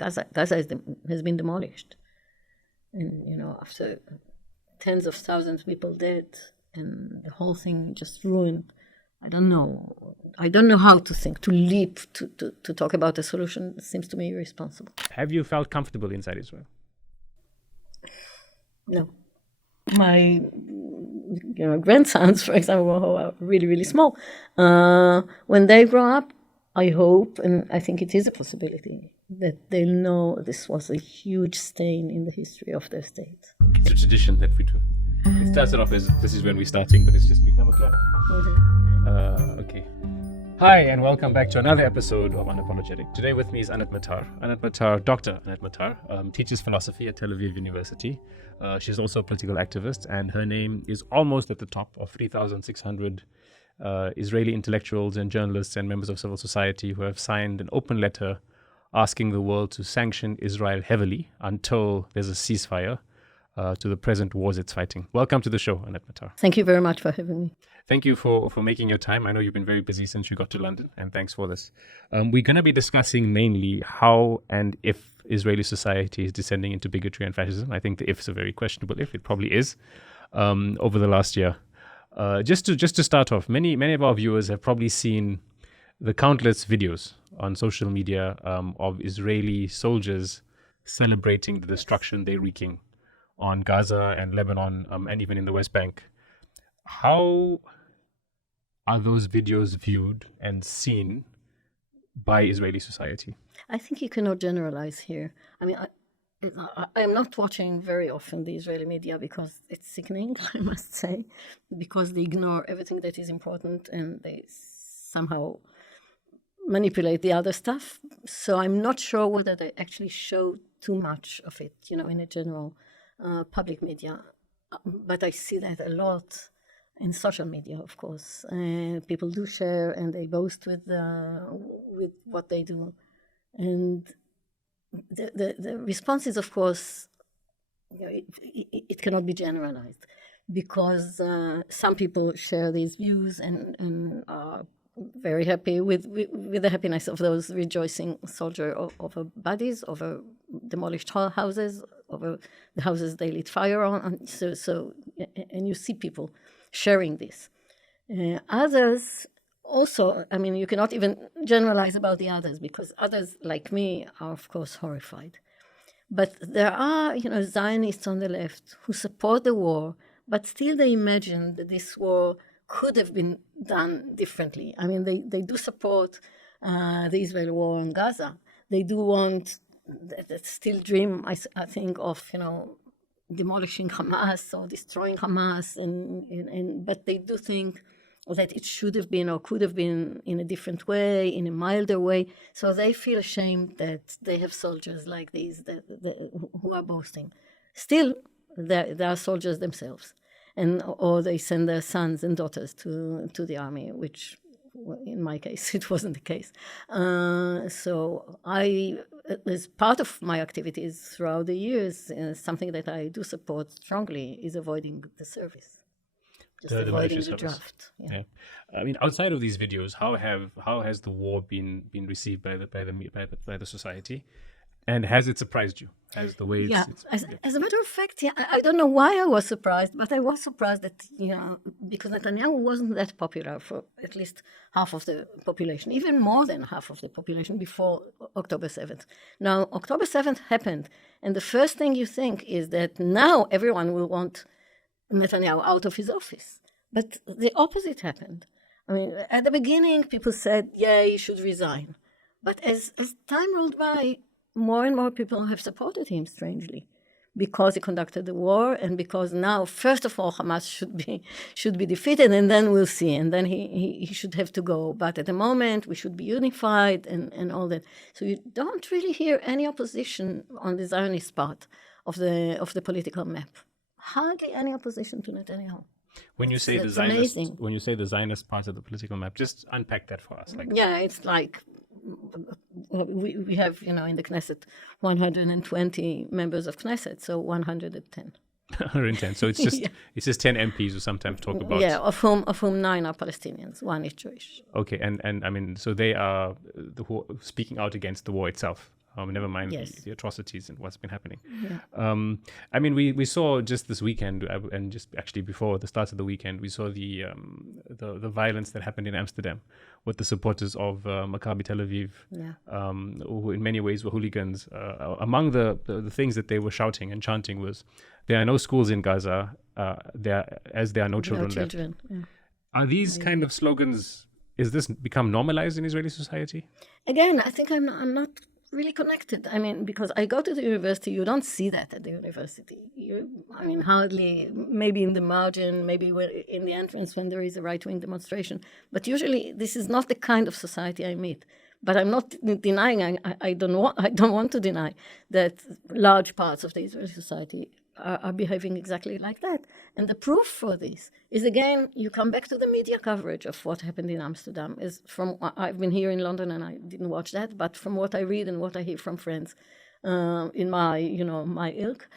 Gaza has been demolished. And, after tens of thousands of people dead and the whole thing just ruined, I don't know how to think, to leap, to talk about a solution seems to me irresponsible. Have you felt comfortable inside Israel? No. My grandsons, for example, who are really, really small, when they grow up, I hope, and I think it is a possibility, that they'll know this was a huge stain in the history of their state. It's a tradition that we do. It started off as this is when we're starting, but it's just become a club. Okay. Hi, and welcome back to another episode of UNAPOLOGETIC. Today with me is Anat Matar. Dr. Anat Matar, teaches philosophy at Tel Aviv University. She's also a political activist, and her name is almost at the top of 3,600 Israeli intellectuals and journalists and members of civil society who have signed an open letter asking the world to sanction Israel heavily until there's a ceasefire to the present wars it's fighting. Welcome to the show, Anat Matar. Thank you very much for having me. Thank you for making your time. I know you've been very busy since you got to London, and thanks for this. We're going to be discussing mainly how and if Israeli society is descending into bigotry and fascism. I think the if is a very questionable if. It probably is over the last year. Just to start off, many of our viewers have probably seen the countless videos on social media of Israeli soldiers celebrating the destruction they're wreaking on Gaza and Lebanon and even in the West Bank. How are those videos viewed and seen by Israeli society? I think you cannot generalize here. I mean, I am not watching very often the Israeli media because it's sickening, I must say, because they ignore everything that is important and they somehow manipulate the other stuff. So I'm not sure whether they actually show too much of it, in a general public media. But I see that a lot in social media, of course. People do share and they boast with what they do. And the response is, of course, it cannot be generalized because some people share these views and are very happy with the happiness of those rejoicing soldiers over bodies, over demolished houses, over the houses they lit fire on. And you see people sharing this. Others also, I mean, you cannot even generalize about the others because others like me are, of course, horrified. But there are, Zionists on the left who support the war, but still they imagine that this war could have been done differently. I mean, they do support the Israeli war on Gaza. They do want, they still dream, I think, of, demolishing Hamas or destroying Hamas, but they do think that it should have been or could have been in a different way, in a milder way. So they feel ashamed that they have soldiers like these who are boasting. Still, they are soldiers themselves. Or they send their sons and daughters to the army, which in my case, it wasn't the case. So as part of my activities throughout the years, something that I do support strongly is avoiding the service. Just avoiding the draft. Yeah. I mean, outside of these videos, how has the war been received by the society? And has it surprised you? As the way as a matter of fact, I don't know why I was surprised, but I was surprised that, because Netanyahu wasn't that popular for at least half of the population, even more than half of the population before October 7th. Now, October 7th happened, and the first thing you think is that now everyone will want Netanyahu out of his office. But the opposite happened. I mean, at the beginning, people said, he should resign. But as time rolled by, more and more people have supported him, strangely, because he conducted the war and because now, first of all, Hamas should be defeated, and then we'll see, and then he should have to go. But at the moment, we should be unified and all that. So you don't really hear any opposition on the Zionist part of the political map. Hardly any opposition to Netanyahu. When you say the Zionist part of the political map, just unpack that for us. It's like we have, in the Knesset, 120 members of Knesset, so 110. 110. So it's just 10 MPs who sometimes talk about. Yeah, of whom 9 are Palestinians, 1 is Jewish. Okay, and I mean, so they are speaking out against the war itself. Never mind Yes. the atrocities and what's been happening. Yeah. I mean, we saw just this weekend, and just actually before the start of the weekend, we saw the violence that happened in Amsterdam with the supporters of Macabe Tel Aviv, Yeah. who in many ways were hooligans. Among the things that they were shouting and chanting was, "There are no schools in Gaza, there are no children left." Yeah. Are these kind of slogans? Is this become normalized in Israeli society? Again, I think I'm not really connected. I mean, because I go to the university, you don't see that at the university. Hardly, maybe in the margin, maybe in the entrance when there is a right-wing demonstration. But usually, this is not the kind of society I meet. But I'm not denying. I don't want to deny that large parts of the Israeli society are behaving exactly like that. And the proof for this is, again, you come back to the media coverage of what happened in Amsterdam. I've been here in London and I didn't watch that, but from what I read and what I hear from friends in my ilk,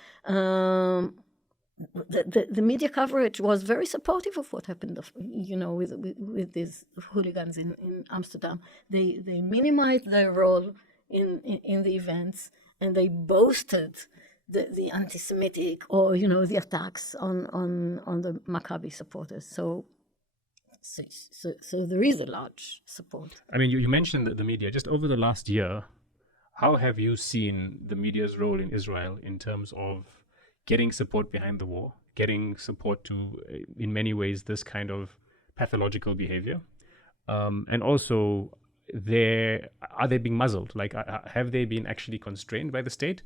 the media coverage was very supportive of what happened, with these hooligans in Amsterdam. They minimized their role in the events, and they boasted the anti-Semitic or the attacks on the Maccabi supporters. So there is a large support. I mean, you mentioned the media. Just over the last year, how have you seen the media's role in Israel in terms of getting support behind the war, getting support to, in many ways, this kind of pathological behavior, and also are they being muzzled? Like, have they been actually constrained by the state?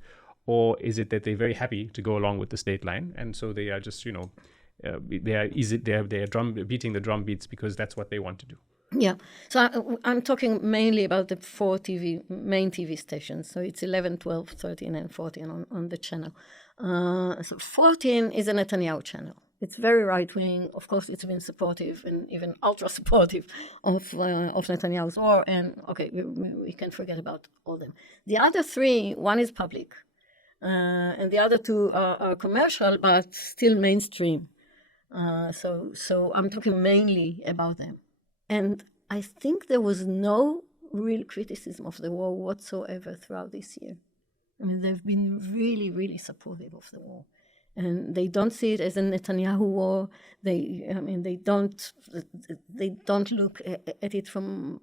Or is it that they're very happy to go along with the state line, and so they are just, they are beating the drum beats because that's what they want to do? Yeah, so I'm talking mainly about the 4 main TV stations. So it's 11, 12, 13, and 14 on the channel. So 14 is a Netanyahu channel. It's very right-wing. Of course, it's been supportive and even ultra-supportive of Netanyahu's war. And, okay, we can forget about all them. The other 3, one is public. And the other 2 are commercial, but still mainstream. So I'm talking mainly about them. And I think there was no real criticism of the war whatsoever throughout this year. I mean, they've been really, really supportive of the war. And they don't see it as a Netanyahu war. They don't look at it from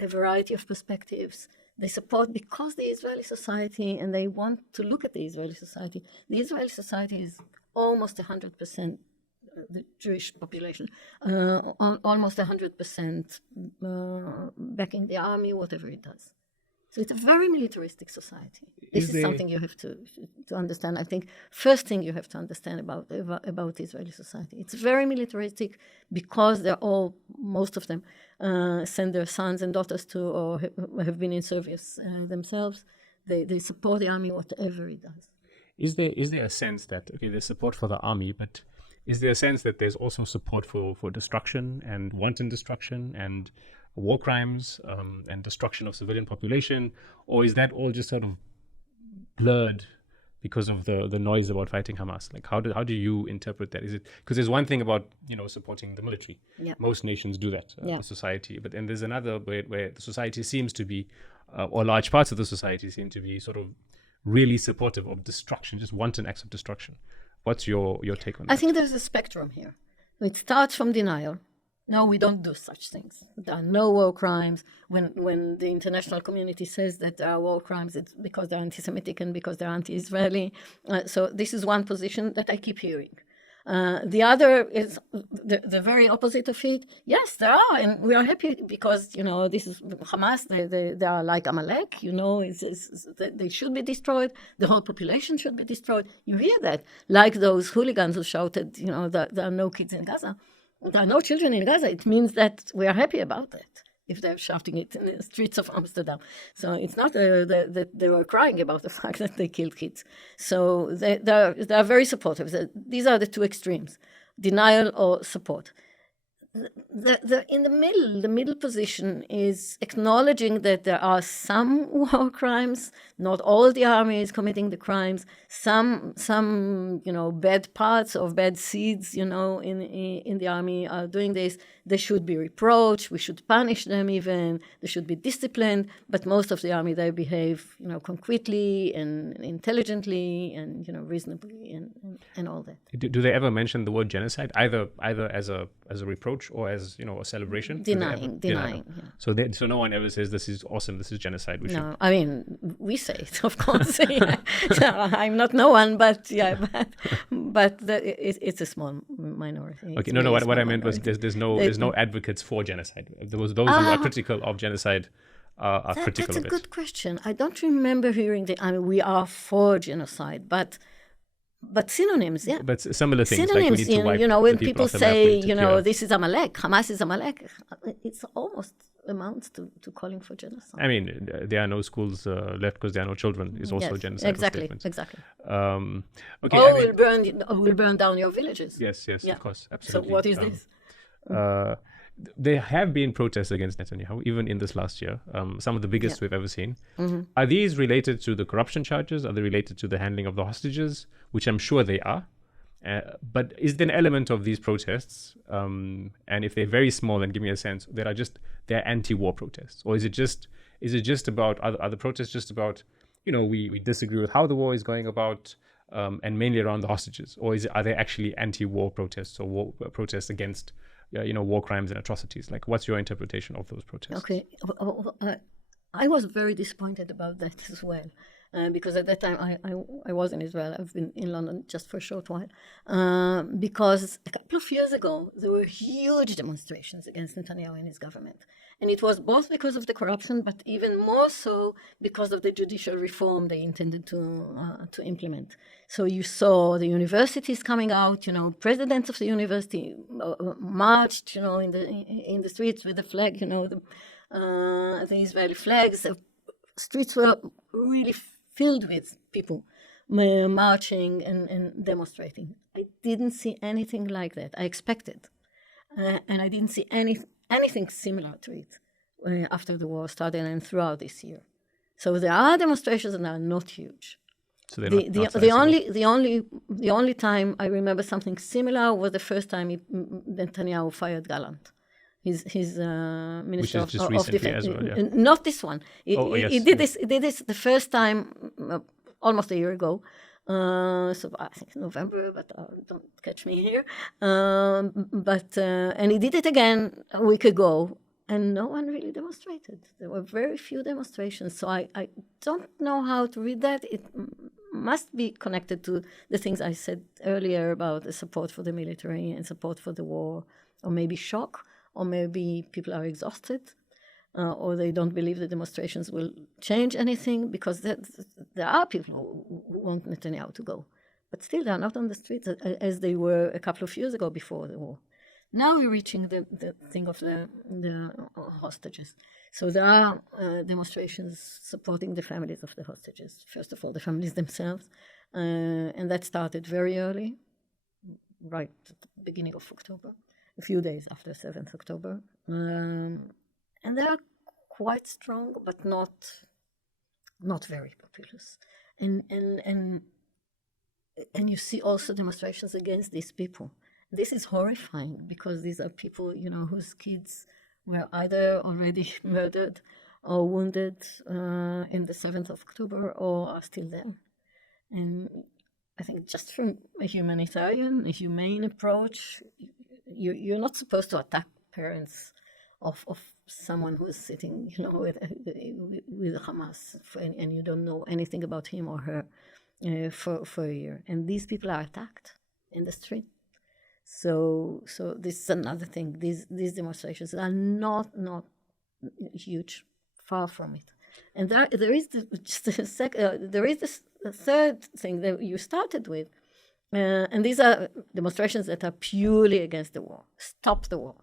a variety of perspectives. They support because the Israeli society, and they want to look at the Israeli society. The Israeli society is almost 100% the Jewish population, almost 100% backing the army, whatever it does. So it's a very militaristic society. This is something you have to understand. I think first thing you have to understand about Israeli society. It's very militaristic because most of them send their sons and daughters to or have been in service themselves. They support the army, whatever it does. Is there a sense that, okay, there's support for the army, but is there a sense that there's also support for destruction and wanton destruction and war crimes and destruction of civilian population? Or is that all just sort of blurred because of the noise about fighting Hamas? Like, how do you interpret that? Is it because there's one thing about supporting the military? Yeah. Most nations do that, the society. But then there's another where the society seems to be, or large parts of the society seem to be sort of really supportive of destruction, just wanton acts of destruction. What's your take on that? I think there's a spectrum here. It starts from denial. No, we don't do such things. There are no war crimes. When the international community says that there are war crimes, it's because they're anti-Semitic and because they're anti-Israeli. So this is one position that I keep hearing. The other is the very opposite of it. Yes, there are, and we are happy because, this is Hamas. They are like Amalek, they should be destroyed. The whole population should be destroyed. You hear that, like those hooligans who shouted, that there are no kids in Gaza. There are no children in Gaza. It means that we are happy about that if they're shouting it in the streets of Amsterdam. So it's not that they were crying about the fact that they killed kids. So they are very supportive. These are the 2 extremes, denial or support. in the middle position is acknowledging that there are some war crimes. Not all the army is committing the crimes. Some bad parts or bad seeds, in the army are doing this. They should be reproached. We should punish them even. They should be disciplined. But most of the army, they behave, concretely and intelligently and reasonably and all that. Do they ever mention the word genocide, either as a reproach or as a celebration? Denying. Yeah. So no one ever says this is awesome, this is genocide. I mean, we say it, of course. Yeah. I'm not no one, but it's a small minority. Okay, no. What I meant was there's no advocates for genocide. There was those who are critical of genocide. Are critical of it. That's a good question. I don't remember hearing we are for genocide, but synonyms, yeah. But similar things, synonyms, like we need to wipe when people say, this is Amalek, Hamas is Amalek, it's almost amounts to calling for genocide. I mean, there are no schools left because there are no children is also a genocide. Exactly. Okay. We'll burn down your villages. Yes, yeah. Of course, absolutely. So what is this? There have been protests against Netanyahu, even in this last year, some of the biggest we've ever seen. Mm-hmm. Are these related to the corruption charges? Are they related to the handling of the hostages, which I'm sure they are? But is there an element of these protests, and if they're very small, then give me a sense, they're anti-war protests? Or is it just about other protests, just about, we disagree with how the war is going about, and mainly around the hostages? Or are they actually anti-war protests or war protests against war crimes and atrocities? Like, what's your interpretation of those protests? Okay. I was very disappointed about that as well. Because at that time I was in Israel. I've been in London just for a short while. Because a couple of years ago, there were huge demonstrations against Netanyahu and his government. And it was both because of the corruption, but even more so because of the judicial reform they intended to implement. So you saw the universities coming out, presidents of the university marched, in the streets with the flag, the Israeli flags. The streets were really filled with people marching and demonstrating. I didn't see anything like that. I expected. And I didn't see anything similar to it after the war started and throughout this year. So there are demonstrations and they are not huge. So they're the only time I remember something similar was the first time Netanyahu fired Gallant, his minister of defense. Well, yeah. Not this one. He did yes. this the first time almost a year ago. So I think November, but don't catch me here. And he did it again a week ago, and no one really demonstrated. There were very few demonstrations. So I don't know how to read that. It must be connected to the things I said earlier about the support for the military and support for the war, or maybe shock, or maybe people are exhausted. Or they don't believe the demonstrations will change anything, because there are people who want Netanyahu to go. But still, they are not on the streets as they were a couple of years ago before the war. Now we're reaching the thing of the hostages. So there are demonstrations supporting the families of the hostages. First of all, the families themselves. And that started very early, right at the beginning of October, a few days after 7th October. And they are quite strong, but not very populous. And you see also demonstrations against these people. This is horrifying, because these are people, whose kids were either already murdered or wounded in the 7th of October, or are still there. And I think just from a humane approach, you're not supposed to attack parents of someone who is sitting, with Hamas, and you don't know anything about him or her for a year. And these people are attacked in the street. So this is another thing. These demonstrations are not huge, far from it. And there is this third thing that you started with, and these are demonstrations that are purely against the war. Stop the war.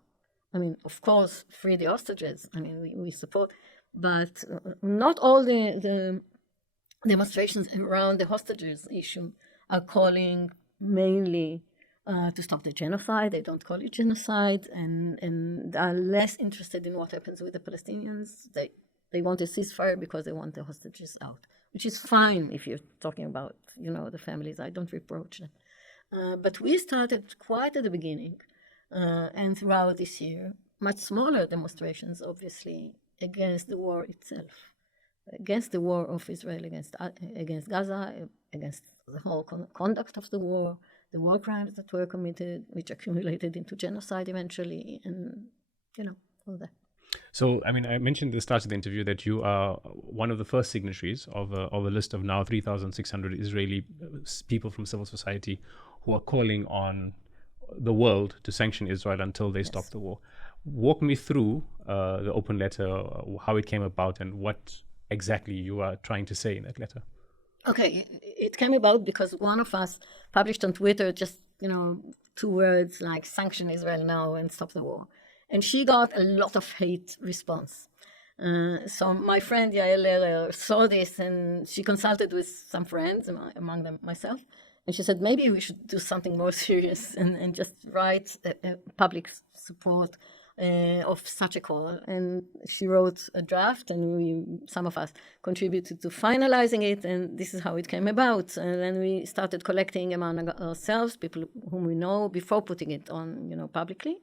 I mean, of course, free the hostages. I mean, we support, but not all the demonstrations around the hostages issue are calling mainly to stop the genocide. They don't call it genocide, and are less interested in what happens with the Palestinians. They want a ceasefire because they want the hostages out, which is fine if you're talking about, the families. I don't reproach them. But we started quite at the beginning, and throughout this year, much smaller demonstrations, obviously, against the war itself, against the war of Israel against Gaza, against the whole conduct of the war crimes that were committed, which accumulated into genocide eventually, and, all that. So, I mentioned at the start of the interview that you are one of the first signatories of a list of now 3,600 Israeli people from civil society who are calling on the world to sanction Israel until they stop the war. Walk me through the open letter, how it came about, and what exactly you are trying to say in that letter. Okay, it came about because one of us published on Twitter just, 2 words like sanction Israel now and stop the war. And she got a lot of hate response. So my friend Yael Lehrer saw this, and she consulted with some friends, among them myself. And she said, maybe we should do something more serious and just write a public support of such a call. And she wrote a draft, and some of us contributed to finalizing it, and this is how it came about. And then we started collecting among ourselves, people whom we know, before putting it on, publicly.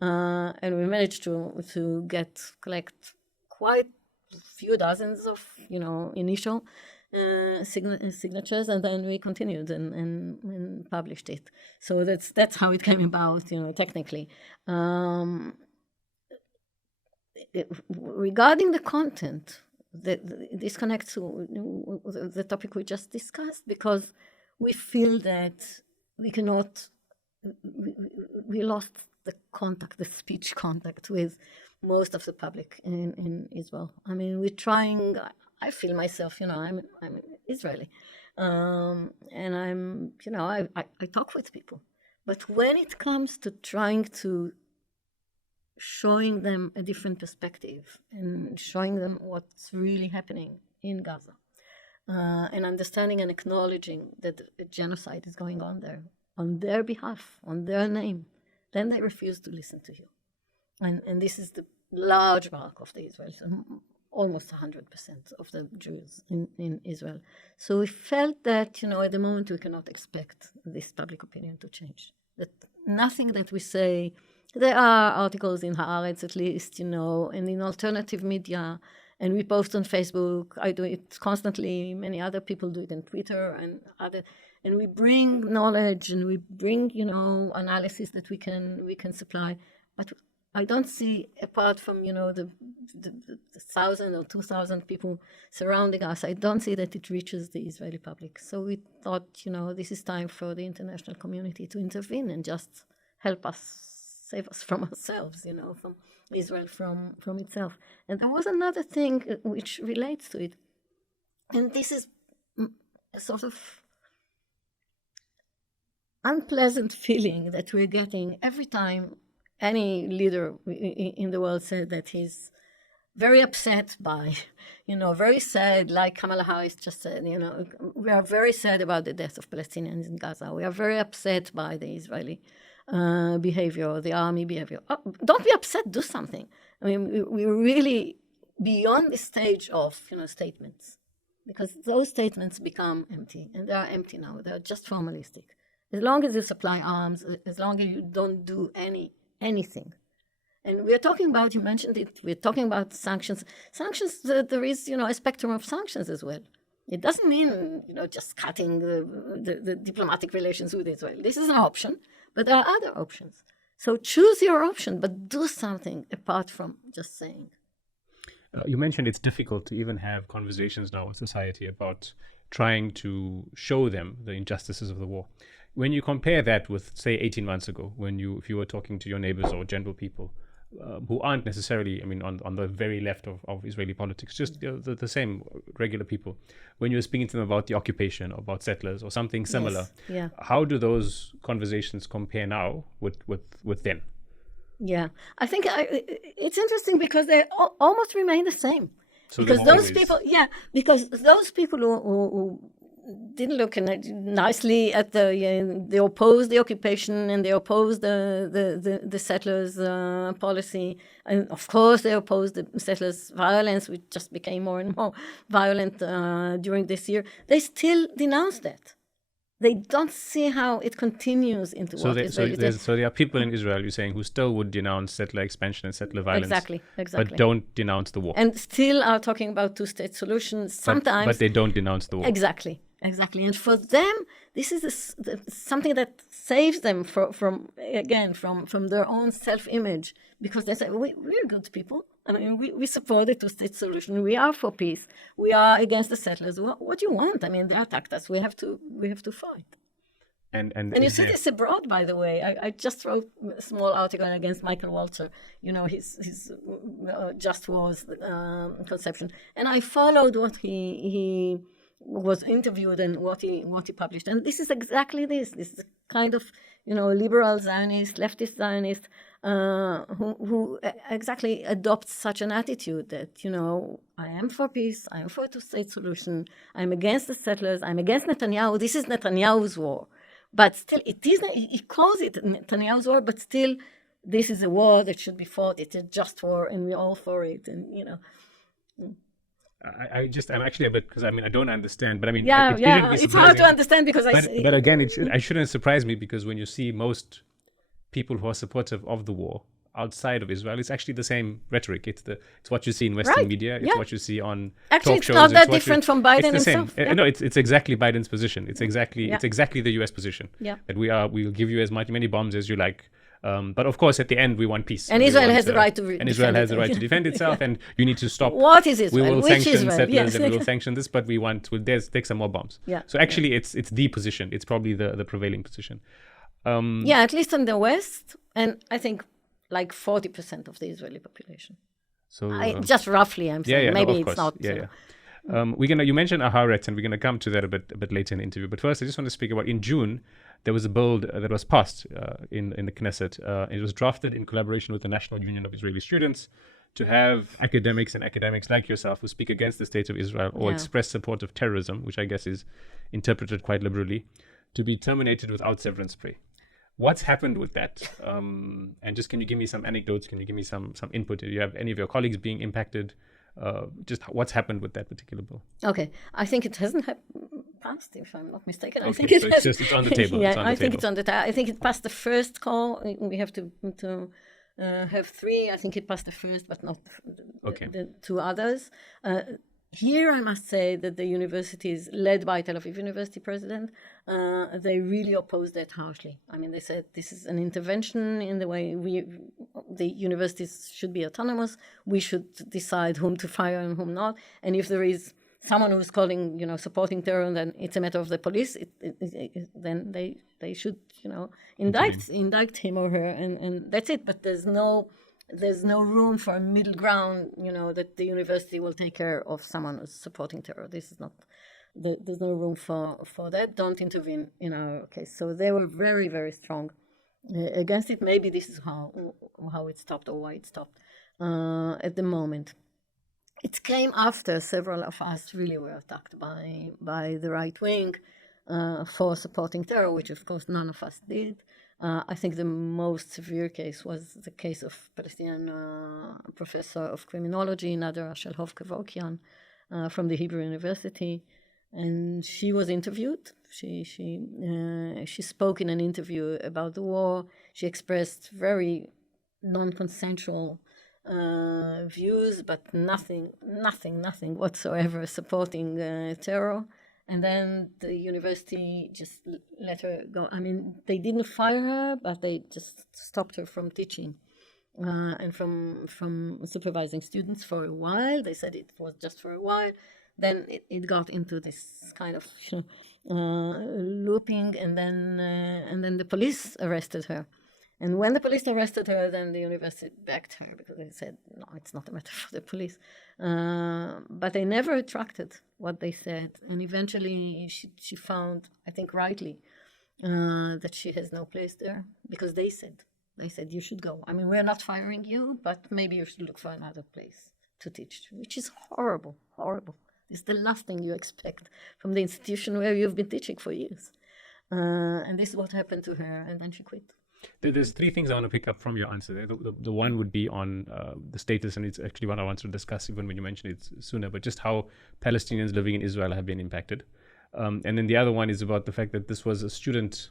And we managed to collect quite a few dozens of, initial signatures, and then we continued and published it. So that's how it came about, technically. Regarding the content, this connects to the topic we just discussed, because we feel that we lost the speech contact with most of the public in Israel. We're trying. I feel myself, I'm Israeli, and I talk with people. But when it comes to trying to showing them a different perspective and showing them what's really happening in Gaza, and understanding and acknowledging that a genocide is going on there on their behalf, on their name, then they refuse to listen to you. And this is the large bulk of the Israelis, almost 100% of the Jews in Israel. So we felt that, at the moment we cannot expect this public opinion to change. That nothing that we say, there are articles in Haaretz at least, and in alternative media, and we post on Facebook. I do it constantly. Many other people do it on Twitter and we bring knowledge and we bring, analysis that we can supply. But I don't see, apart from, the 1,000 or 2,000 people surrounding us, I don't see that it reaches the Israeli public. So we thought, this is time for the international community to intervene and just help us, save us from ourselves, from Israel, from itself. And there was another thing which relates to it. And this is a sort of unpleasant feeling that we're getting every time any leader in the world said that he's very upset by, very sad, like Kamala Harris just said, we are very sad about the death of Palestinians in Gaza. We are very upset by the Israeli behavior, the army behavior. Don't be upset, do something. We're really beyond the stage of, statements, because those statements become empty, and they are empty now. They're just formalistic. As long as you supply arms, as long as you don't do anything. And we're talking about, you mentioned it, we're talking about sanctions. Sanctions, there is, a spectrum of sanctions as well. It doesn't mean, just cutting the diplomatic relations with Israel. This is an option, but there are other options. So choose your option, but do something apart from just saying. You mentioned it's difficult to even have conversations now in society about trying to show them the injustices of the war. When you compare that with, say, 18 months ago, if you were talking to your neighbors or general people who aren't necessarily, on the very left of Israeli politics, just the same regular people, when you were speaking to them about the occupation, or about settlers, or something similar, yes. How do those conversations compare now with then? Yeah, I think it's interesting because they almost remain the same. So because those people who didn't look nicely at they opposed the occupation and they opposed the settlers' policy, and of course they opposed the settlers' violence, which just became more and more violent during this year. They still denounce that. They don't see how it continues into So what so there are people in Israel, you're saying, who still would denounce settler expansion and settler violence, exactly, but don't denounce the war, and still are talking about two-state solutions sometimes, but they don't denounce the war. Exactly. And for them, this is something that saves them from their own self-image, because they say, we're good people. I mean, we support the two-state solution. We are for peace. We are against the settlers. What do you want? I mean, they attacked us. We have to fight. And you see this abroad, by the way. I just wrote a small article against Michael Walzer, his just wars conception. And I followed what he was interviewed and what he published. And this is exactly this. This is a kind of, liberal Zionist, leftist Zionist, who exactly adopts such an attitude that, I am for peace, I am for a two-state solution, I'm against the settlers, I'm against Netanyahu. This is Netanyahu's war. But still, he calls it Netanyahu's war, but still, this is a war that should be fought. It's a just war, and we're all for it. And, I'm actually a bit, because I don't understand, but it's hard to understand because but again, I shouldn't surprise me, because when you see most people who are supportive of the war outside of Israel, it's actually the same rhetoric. It's what you see in Western media. It's what you see on talk shows. It's not that different from Biden himself. No, it's exactly Biden's position. It's exactly the U.S. position. Yeah. That we'll give you as many bombs as you like. But of course, at the end, we want peace. And Israel has the right to and Israel has the right to defend itself, and you need to stop. What is Israel? We will Which sanction Israel? settlers, and we will sanction this, but we'll take some more bombs. Yeah. So actually, it's the position. It's probably the prevailing position. At least in the West, and I think like 40% of the Israeli population. So just roughly, I'm saying. Maybe it's not. You mentioned Haaretz, and we're gonna come to that a bit later in the interview. But first, I just want to speak about, in June, there was a bill that was passed in the Knesset. It was drafted in collaboration with the National Union of Israeli Students to have academics like yourself who speak against the state of Israel or express support of terrorism, which I guess is interpreted quite liberally, to be terminated without severance pay. What's happened with that? And just, can you give me some anecdotes? Can you give me some input? Do you have any of your colleagues being impacted? Just what's happened with that particular bill? Okay, I think it hasn't passed, if I'm not mistaken. Okay, I think it's on the table. I think it's on the table. I think it passed the first call. We have to have three. I think it passed the first, but not the two others. Here, I must say that the universities, led by Tel Aviv University president, they really opposed that harshly. I mean, they said this is an intervention in the way the universities should be autonomous. We should decide whom to fire and whom not. And if there is someone who is calling, supporting terror, then it's a matter of the police. Then they should, indict him or her, and that's it. But there's no room for a middle ground, that the university will take care of someone who's supporting terror. This is not, there's no room for that. Don't intervene in our case. So they were very, very strong against it. Maybe this is how it stopped, or why it stopped at the moment. It came after several of us really were attacked by the right wing for supporting terror, which of course none of us did. I think the most severe case was the case of Palestinian professor of criminology, Nader Shalhov-Kevorkian, from the Hebrew University, and she was interviewed. She spoke in an interview about the war. She expressed very non-consensual views, but nothing whatsoever supporting terror. And then the university just let her go. I mean, they didn't fire her, but they just stopped her from teaching and from supervising students for a while. They said it was just for a while. Then it got into this kind of looping, and then the police arrested her. And when the police arrested her, then the university backed her, because they said, no, it's not a matter for the police. But they never retracted what they said. And eventually she found, I think rightly, that she has no place there, because they said, you should go. I mean, we're not firing you, but maybe you should look for another place to teach, which is horrible. It's the last thing you expect from the institution where you've been teaching for years. And this is what happened to her, and then she quit. There's three things I want to pick up from your answer there. The one would be on the status, and it's actually what I wanted to discuss even when you mentioned it sooner, but just how Palestinians living in Israel have been impacted. And then the other one is about the fact that this was a student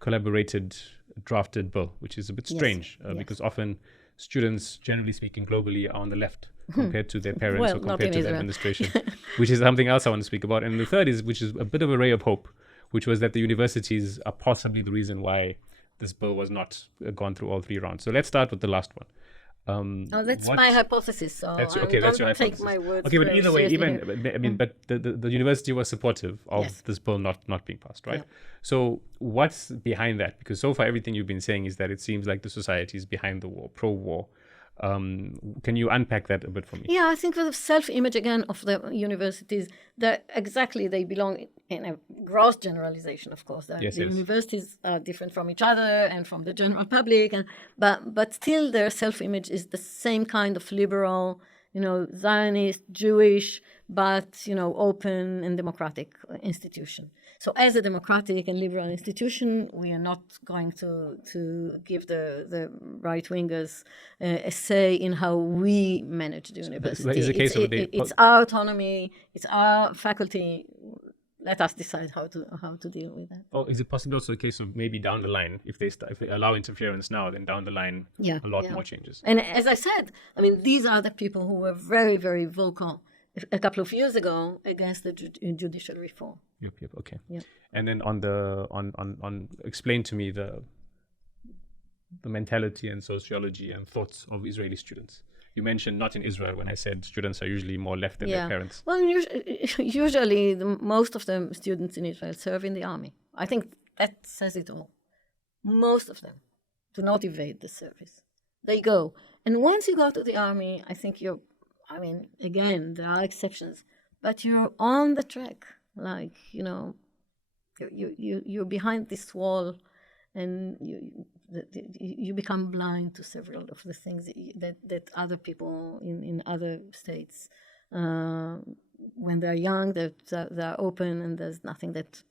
collaborated, drafted bill, which is a bit strange because often students, generally speaking, globally are on the left compared to their parents or compared to the administration, which is something else I want to speak about. And the third is, which is a bit of a ray of hope, which was that the universities are possibly the reason why this bill was not gone through all three rounds. So let's start with the last one. That's my hypothesis. So that's your hypothesis. Take my words. Okay, but either way, seriously. but the university was supportive of this bill not being passed, right? Yeah. So what's behind that? Because so far everything you've been saying is that it seems like the society is behind the war, pro-war. Can you unpack that a bit for me? Yeah, I think the self-image again of the universities, that exactly they belong in a gross generalization, of course. The universities are different from each other and from the general public, but still their self-image is the same kind of liberal, Zionist, Jewish, but open and democratic institution. So as a democratic and liberal institution, we are not going to give the right-wingers a say in how we manage the university. It's our autonomy, it's our faculty. Let us decide how to deal with that. Oh, is it possibly also a case of maybe down the line, if they allow interference now, then down the line a lot more changes? And as I said, these are the people who were very, very vocal a couple of years ago against the judicial reform. Yep, okay. Yep. And then on explain to me the mentality and sociology and thoughts of Israeli students. You mentioned not in Israel when I said students are usually more left than their parents. Well, usually most of the students in Israel serve in the army. I think that says it all. Most of them do not evade the service. They go. And once you go to the army, I think again, there are exceptions, but you're on the track. Like, you're behind this wall, and you become blind to several of the things that other people in other states, when they're young, they're open, and there's nothing that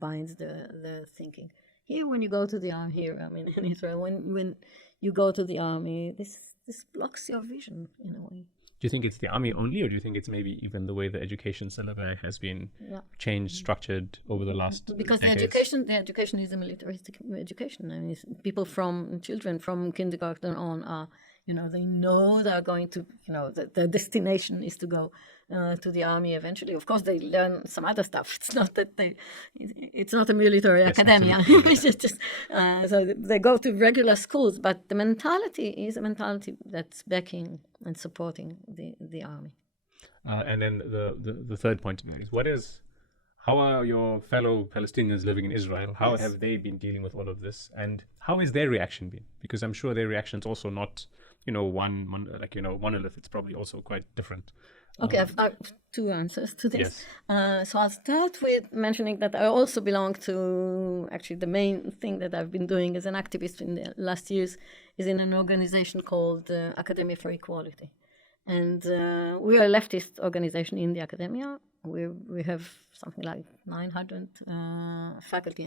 binds the thinking. Here, when you go to the army, in Israel, when you go to the army, this blocks your vision in a way. Do you think it's the army only, or do you think it's maybe even the way the education syllabi has been changed, structured over the last Because decades? the education is a militaristic education. Children from kindergarten on are, they know they're going to, the destination is to go to the army eventually. Of course, they learn some other stuff. It's not that it's not a military academia. It's just, so they go to regular schools, but the mentality is a mentality that's backing and supporting the army. And then the third point is, how are your fellow Palestinians living in Israel? How have they been dealing with all of this? And how has their reaction been? Because I'm sure their reaction's also not, monolith. It's probably also quite different. Okay, I've two answers to this. Yes. So I'll start with mentioning that I also belong to, actually the main thing that I've been doing as an activist in the last years is in an organization called Academia for Equality. And we are a leftist organization in the academia. We have something like 900 faculty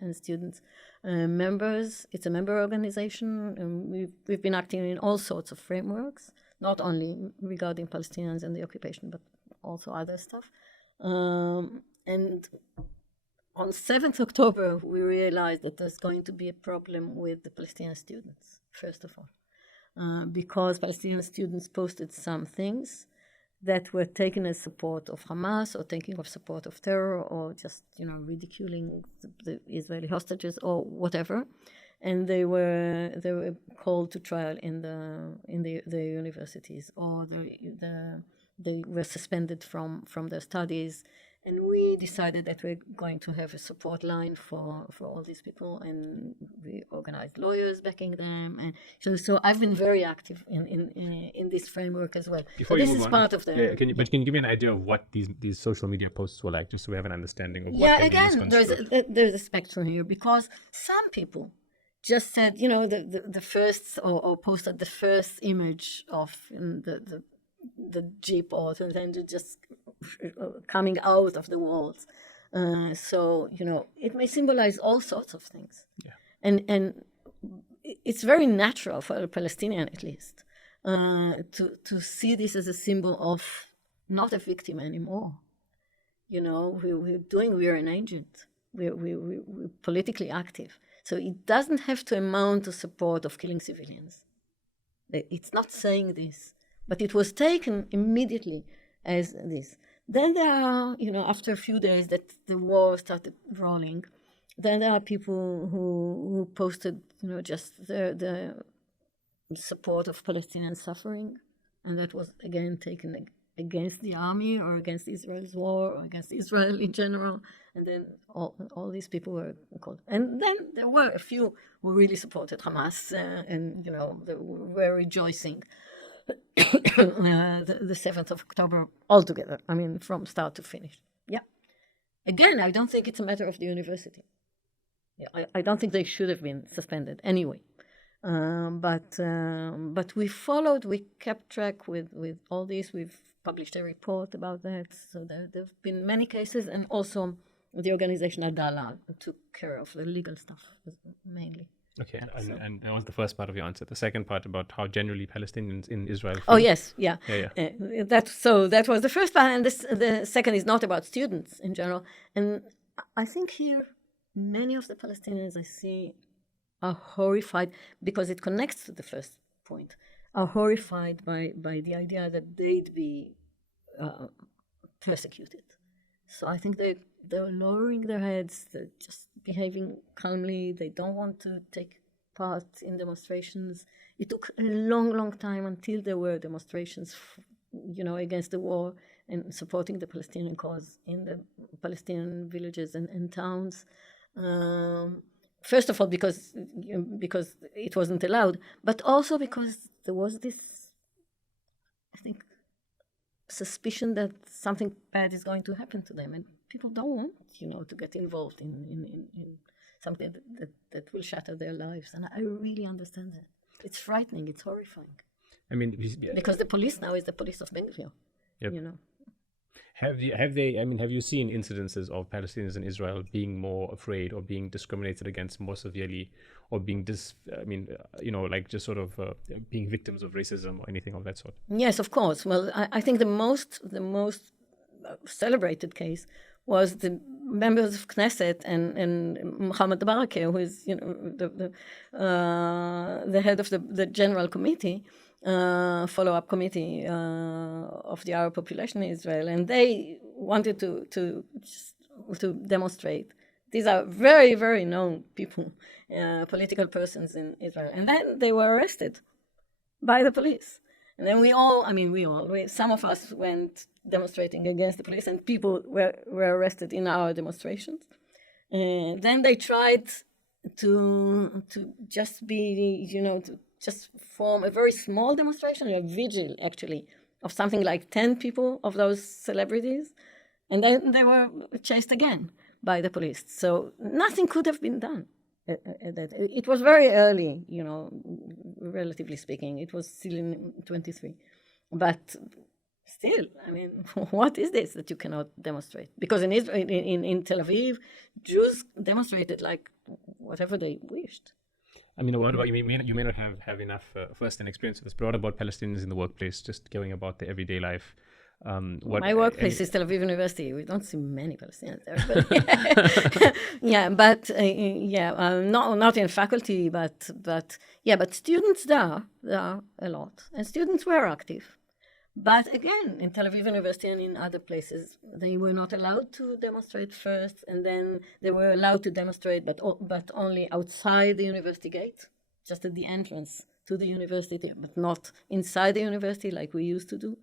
and students members. It's a member organization, and we've been acting in all sorts of frameworks, not only regarding Palestinians and the occupation, but also other stuff. And on 7th October, we realized that there's going to be a problem with the Palestinian students, first of all, because Palestinian students posted some things that were taken as support of Hamas or taking of support of terror or just, ridiculing the Israeli hostages or whatever. And they were called to trial in the universities, or they were suspended from their studies. And we decided that we're going to have a support line for all these people, and we organized lawyers backing them. And so I've been very active in this framework as well. So this is part of the. Can you give me an idea of what these social media posts were like, just so we have an understanding of what? Yeah, again, there's a spectrum here, because some people just said, the first or posted the first image of the Jeep, or and just coming out of the walls. So, it may symbolize all sorts of things. Yeah. And it's very natural for a Palestinian, at least, to see this as a symbol of not a victim anymore. We're an agent. We're politically active. So it doesn't have to amount to support of killing civilians. It's not saying this, but it was taken immediately as this. Then there are, after a few days that the war started rolling, then there are people who posted, just the support of Palestinian suffering, and that was again taken against the army or against Israel's war or against Israel in general. And then all these people were called. And then there were a few who really supported Hamas and they were rejoicing the 7th of October altogether. I mean, from start to finish. Yeah. Again, I don't think it's a matter of the university. Yeah, I don't think they should have been suspended anyway. But we followed, we kept track with all this. We've published a report about that. So there have been many cases, and also the organization Adala took care of the legal stuff mainly. Okay, and that was the first part of your answer. The second part about how generally Palestinians in Israel feel. Oh, yes, yeah. Yeah. That was the first part, and the second is not about students in general. And I think here many of the Palestinians I see are horrified, because it connects to the first point, are horrified by the idea that they'd be persecuted. So I think they're lowering their heads, they're just behaving calmly, they don't want to take part in demonstrations. It took a long, long time until there were demonstrations, against the war and supporting the Palestinian cause in the Palestinian villages and towns. First of all, because it wasn't allowed, but also because there was this, I think, suspicion that something bad is going to happen to them, and people don't want, to get involved in something that will shatter their lives. And I really understand that. It's frightening. It's horrifying. I mean, because the police now is the police of Ben-Gvir. Yep. Have you seen incidences of Palestinians in Israel being more afraid or being discriminated against more severely, or being being victims of racism or anything of that sort? Yes, of course. Well, I think the most celebrated case was the members of Knesset and Mohammed Barakeh, who is the head of the General Committee. Follow-up committee of the Arab population in Israel, and they wanted to demonstrate. These are very, very known people, political persons in Israel, and then they were arrested by the police. And then some of us went demonstrating against the police, and people were arrested in our demonstrations. And then they tried to just be, just form a very small demonstration, a vigil, actually, of something like 10 people of those celebrities. And then they were chased again by the police. So nothing could have been done. It was very early, relatively speaking. It was still in 23. But still, what is this that you cannot demonstrate? Because in Israel, in Tel Aviv, Jews demonstrated like whatever they wished. What about you? You may not have enough first-hand experience with this, but what about Palestinians in the workplace, just going about their everyday life? My workplace is Tel Aviv University. We don't see many Palestinians there, but not in faculty, but students there are a lot, and students were active. But again, in Tel Aviv University and in other places, they were not allowed to demonstrate first, and then they were allowed to demonstrate, but only outside the university gate, just at the entrance to the university, but not inside the university like we used to do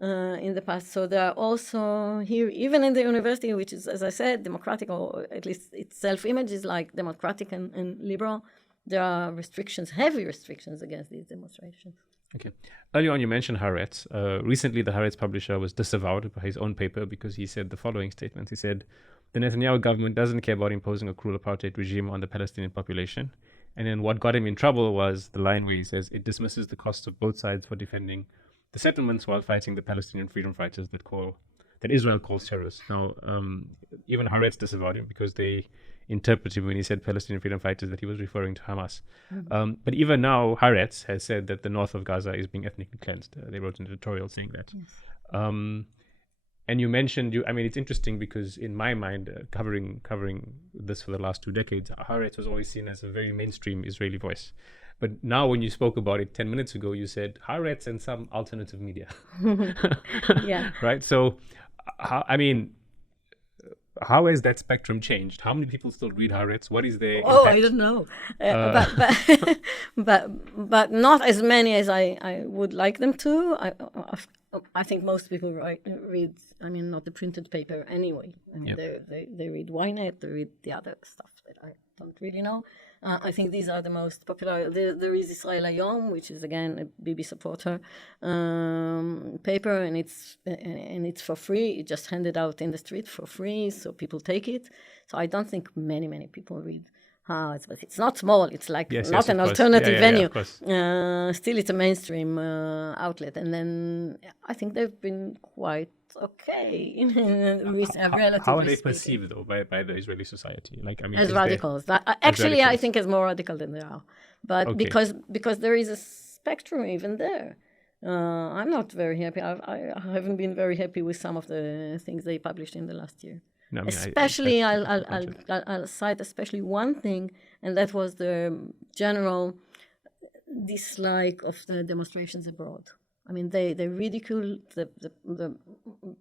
in the past. So there are also here, even in the university, which is, as I said, democratic, or at least its self-image is like democratic and liberal, there are restrictions, heavy restrictions against these demonstrations. Okay. Earlier on, you mentioned Haaretz. Recently, the Haaretz publisher was disavowed by his own paper because he said the following statement. He said, the Netanyahu government doesn't care about imposing a cruel apartheid regime on the Palestinian population. And then what got him in trouble was the line where he says it dismisses the costs of both sides for defending the settlements while fighting the Palestinian freedom fighters that call that Israel calls terrorists. Now, even Haaretz disavowed him because they interpreted when he said Palestinian freedom fighters that he was referring to Hamas. But even now, Haaretz has said that the north of Gaza is being ethnically cleansed. They wrote an editorial saying that. Yes. And you mentioned, it's interesting because in my mind, covering this for the last 2 decades, Haaretz was always seen as a very mainstream Israeli voice. But now when you spoke about it 10 minutes ago, you said Haaretz and some alternative media. Yeah. Right? So, how has that spectrum changed? How many people still read Haaretz? What is their impact? I don't know. But not as many as I would like them to. I think most people read, not the printed paper anyway. They read Ynet, they read the other stuff that I don't really know. I think these are the most popular. There is Israel Hayom, which is again a Bibi supporter paper, and it's for free. It's just handed out in the street for free, so people take it. So I don't think many people read Haaretz, but it's not small. It's like not an alternative venue. Still, it's a mainstream outlet, and then I think they've been quite okay. How are they perceived though by the Israeli society? As radicals. Actually, I think as more radical than they are, but because there is a spectrum even there. I'm not very happy. I haven't been very happy with some of the things they published in the last year. No, especially, I'll cite especially one thing, and that was the general dislike of the demonstrations abroad. They ridiculed the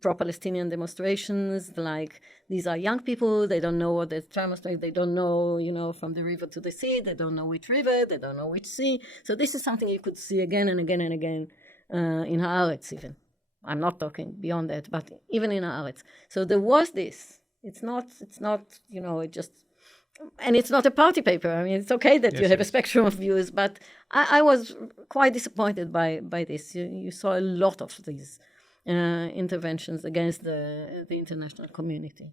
pro-Palestinian demonstrations, like these are young people, they don't know what they're demonstrating, they don't know, from the river to the sea, they don't know which river, they don't know which sea. So this is something you could see again and again and again in Haaretz even. I'm not talking beyond that, but even in Haaretz. So there was this. It's not, it just, and it's not a party paper. It's okay that you have a spectrum of views, but I was quite disappointed by this. You saw a lot of these interventions against the international community.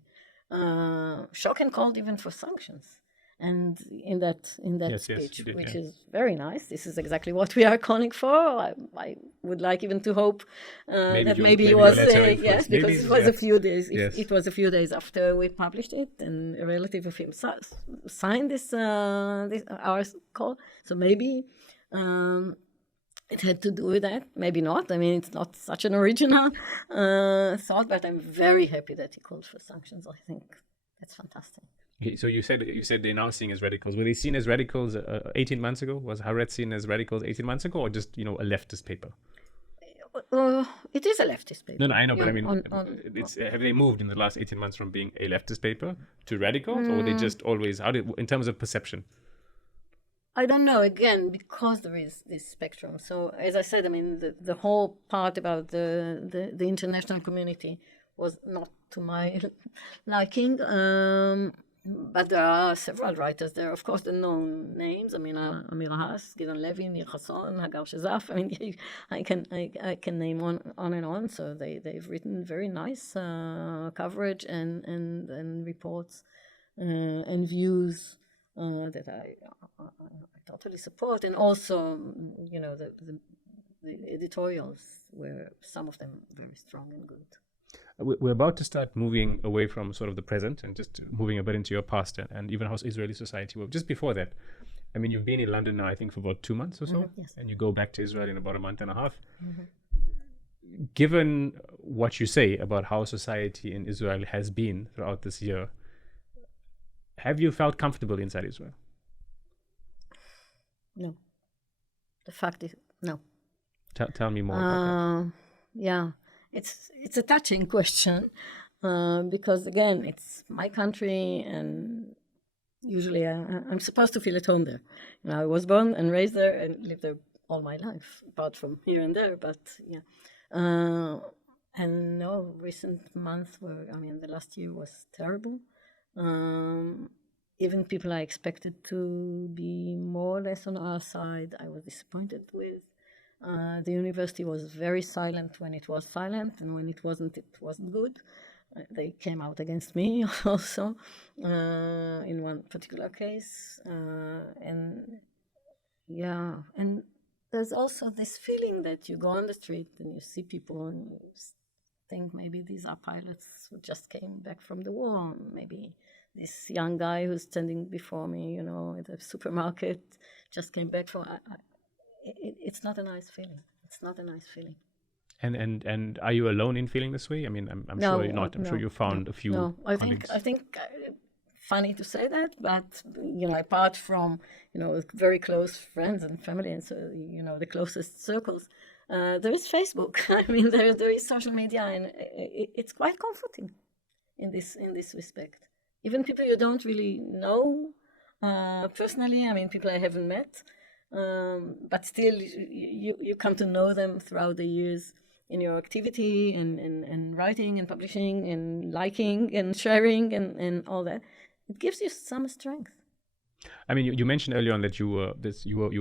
Shock and called even for sanctions. And in that speech, which is very nice. This is exactly what we are calling for. I would like even to hope that maybe it was because it was a few days. It was a few days after we published it, and a relative of him signed this our call. So maybe it had to do with that. Maybe not. It's not such an original thought, but I'm very happy that he called for sanctions. I think that's fantastic. Okay, so you said they're now seen as radicals. Were they seen as radicals 18 months ago? Was Haaretz seen as radicals 18 months ago, or just a leftist paper? It is a leftist paper. No, I know, but have they moved in the last 18 months from being a leftist paper to radicals, or were they just always in terms of perception? I don't know. Again, because there is this spectrum. So as I said, the whole part about the international community was not to my liking. But there are several writers there. Of course, the known names. Amir Haas, Gideon Levy, Nir Chasson, Hagar Shazaf. I can name on and on. So they've written very nice coverage and reports and views that I totally support. And also, the editorials were some of them very strong and good. We're about to start moving away from sort of the present and just moving a bit into your past and even how Israeli society works. Just before that, you've been in London now, I think, for about 2 months or so, yes. And you go back to Israel in about a month and a half. Given what you say about how society in Israel has been throughout this year, have you felt comfortable inside Israel? No. The fact is, no. Tell me more about that. Yeah. It's a touching question because, again, it's my country, and usually I'm supposed to feel at home there. I was born and raised there and lived there all my life, apart from here and there. But yeah, and no, recent months were. The last year was terrible. Even people I expected to be more or less on our side, I was disappointed with. The university was very silent when it was silent, and when it wasn't good. They came out against me also in one particular case. And there's also this feeling that you go on the street and you see people and you think maybe these are pilots who just came back from the war. Maybe this young guy who's standing before me, at the supermarket, just came back from. It's not a nice feeling. It's not a nice feeling. And are you alone in feeling this way? I mean, I'm No, sure you're not. I'm sure you found a few. No, I think funny to say that, but apart from very close friends and family, and so the closest circles, there is Facebook. I mean, there is social media, and it's quite comforting in this respect. Even people you don't really know personally. I mean, people I haven't met, but still you come to know them throughout the years in your activity and writing and publishing and liking and sharing and all that. It gives you some strength. I mean, you mentioned earlier on that you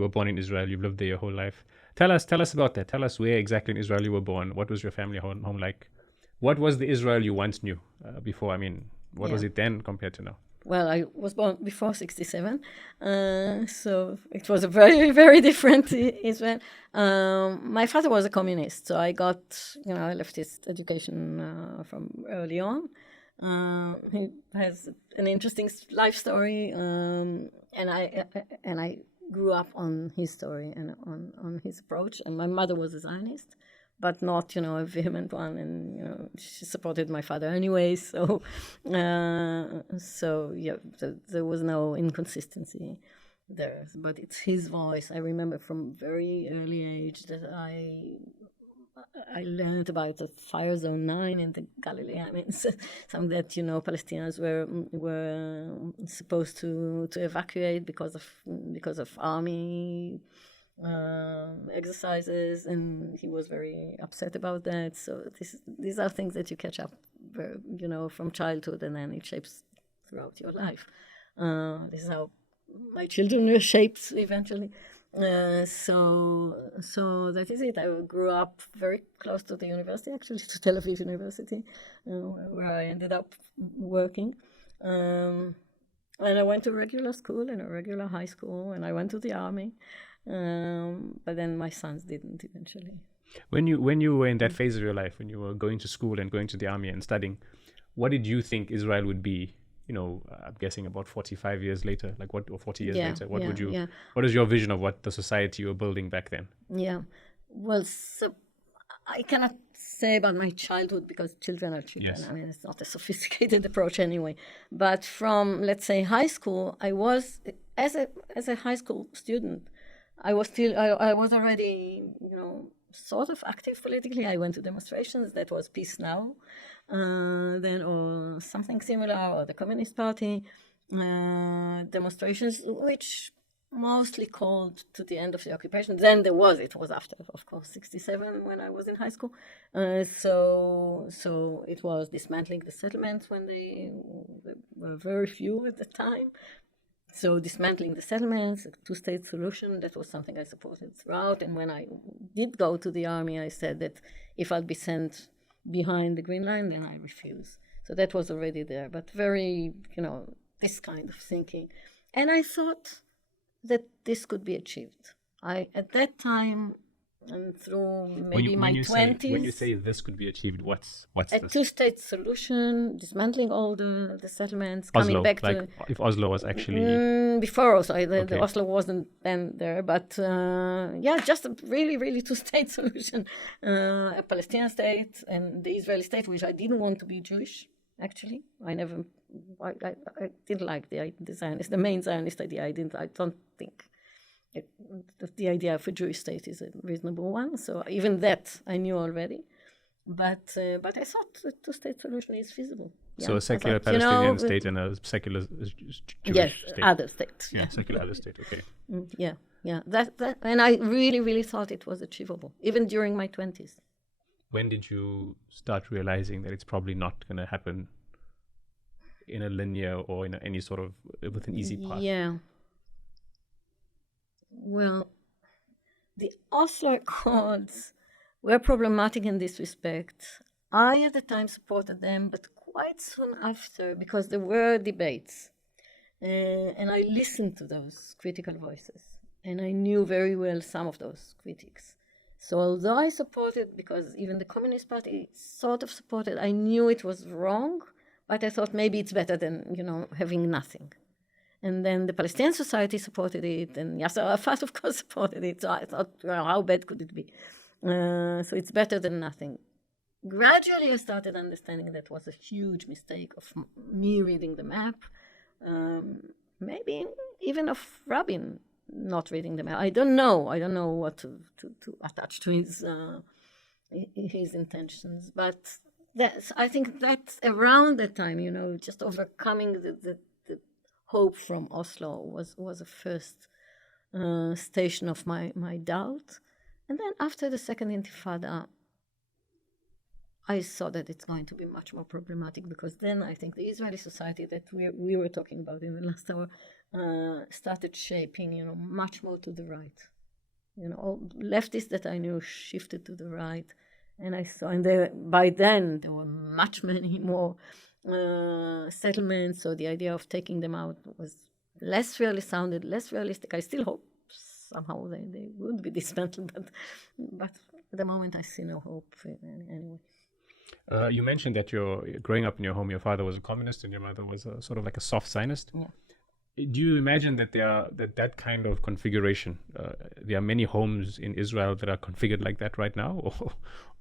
were born in Israel. You've lived there your whole life. Tell us about that. Tell us where exactly in Israel you were born. What was your family home like? What was the Israel you once knew before? I mean, what was it then compared to now? Well, I was born before 67, so it was a very, very different Israel. My father was a communist, so I left his education from early on. He has an interesting life story, and I grew up on his story and on his approach. And my mother was a Zionist, but not a vehement one, and she supported my father anyway. So there was no inconsistency there. But it's his voice. I remember from very early age that I learned about the Fire Zone 9 in the Galilee. I mean, something that Palestinians were supposed to evacuate because of army exercises, and he was very upset about that. So these are things that you catch up, from childhood, and then it shapes throughout your life. This is how my children were shaped eventually. So that is it. I grew up very close to the university, actually, to Tel Aviv University, where I ended up working. And I went to regular school and a regular high school, and I went to the army. But then my sons didn't eventually. When you were in that phase of your life, when you were going to school and going to the army and studying, what did you think Israel would be? I'm guessing about 45 years later, or 40 years later. What is your vision of what the society you were building back then? Yeah, well, so I cannot say about my childhood because children are children. Yes. I mean, it's not a sophisticated approach anyway. But from, let's say, high school, I was, as a high school student, I was already, sort of active politically. I went to demonstrations. That was Peace Now, then, or something similar, or the Communist Party demonstrations, which mostly called to the end of the occupation. Then it was after, of course, 67 when I was in high school. So it was dismantling the settlements when there were very few at the time. So dismantling the settlements, a two-state solution, that was something I supported throughout. And when I did go to the army, I said that if I'd be sent behind the Green Line, then I refuse. So that was already there, but very, this kind of thinking. And I thought that this could be achieved. At that time, and through maybe my 20s. When you say this could be achieved, what's a this? Two-state solution, dismantling all the settlements, Oslo, coming back to... if Oslo was actually... before Oslo, the Oslo wasn't then there, but just a really, really two-state solution. A Palestinian state and the Israeli state, which I didn't want to be Jewish, actually. I didn't like the main Zionist idea. I don't think the idea of a Jewish state is a reasonable one. So even that I knew already. But I thought the two-state solution is feasible. So a secular Palestinian state and a secular Jewish state. Other state. Yeah, secular other state, okay. Yeah. That, and I really, really thought it was achievable, even during my 20s. When did you start realizing that it's probably not going to happen in a linear or in any sort of, with an easy path? Yeah. Well, the Oslo Accords were problematic in this respect. I, at the time, supported them, but quite soon after, because there were debates, and I listened to those critical voices, and I knew very well some of those critics. So although I supported, because even the Communist Party sort of supported, I knew it was wrong, but I thought maybe it's better than, having nothing. And then the Palestinian Society supported it, and Yasser Arafat, of course, supported it. So I thought, how bad could it be? So it's better than nothing. Gradually, I started understanding that was a huge mistake of me reading the map, maybe even of Rabin not reading the map. I don't know what to attach to his intentions, but I think that's around that time, just overcoming the hope from Oslo was a first station of my doubt. And then after the Second Intifada, I saw that it's going to be much more problematic, because then I think the Israeli society that we were talking about in the last hour started shaping, much more to the right. All leftists that I knew shifted to the right, and I saw, and by then there were many more settlements. So the idea of taking them out was less realistic. I still hope somehow they would be dismantled, but at the moment I see no hope anyway. You mentioned that you're growing up in your home, your father was a communist and your mother was sort of like a soft Zionist. Yeah. Do you imagine that that kind of configuration, there are many homes in Israel that are configured like that right now,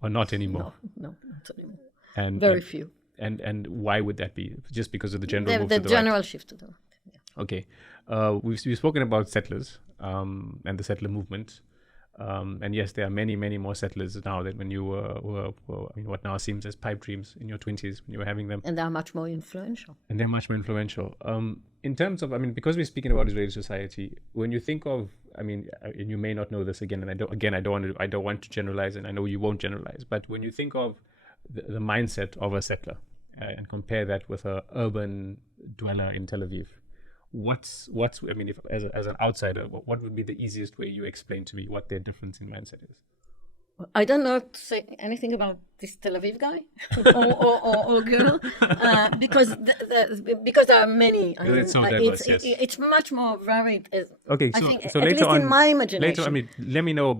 or not anymore? No, not anymore. And very few. And why would that be? Just because of the general move the to the general right? shift to the right. Yeah. Okay. We've spoken about settlers and the settler movement. And yes, there are many more settlers now than when you were what now seems as pipe dreams in your 20s when you were having them. And they are much more influential. In terms of, because we're speaking about Israeli society, when you think of, and you may not know this again, and I don't want to generalize, and I know you won't generalize, but when you think of the mindset of a settler and compare that with an urban dweller in Tel Aviv, what's if as an outsider, what would be the easiest way you explain to me what their difference in mindset is? I don't know to say anything about this Tel Aviv guy or girl, because there are many. It's much more varied. Okay, so at later least on, in my imagination. let me know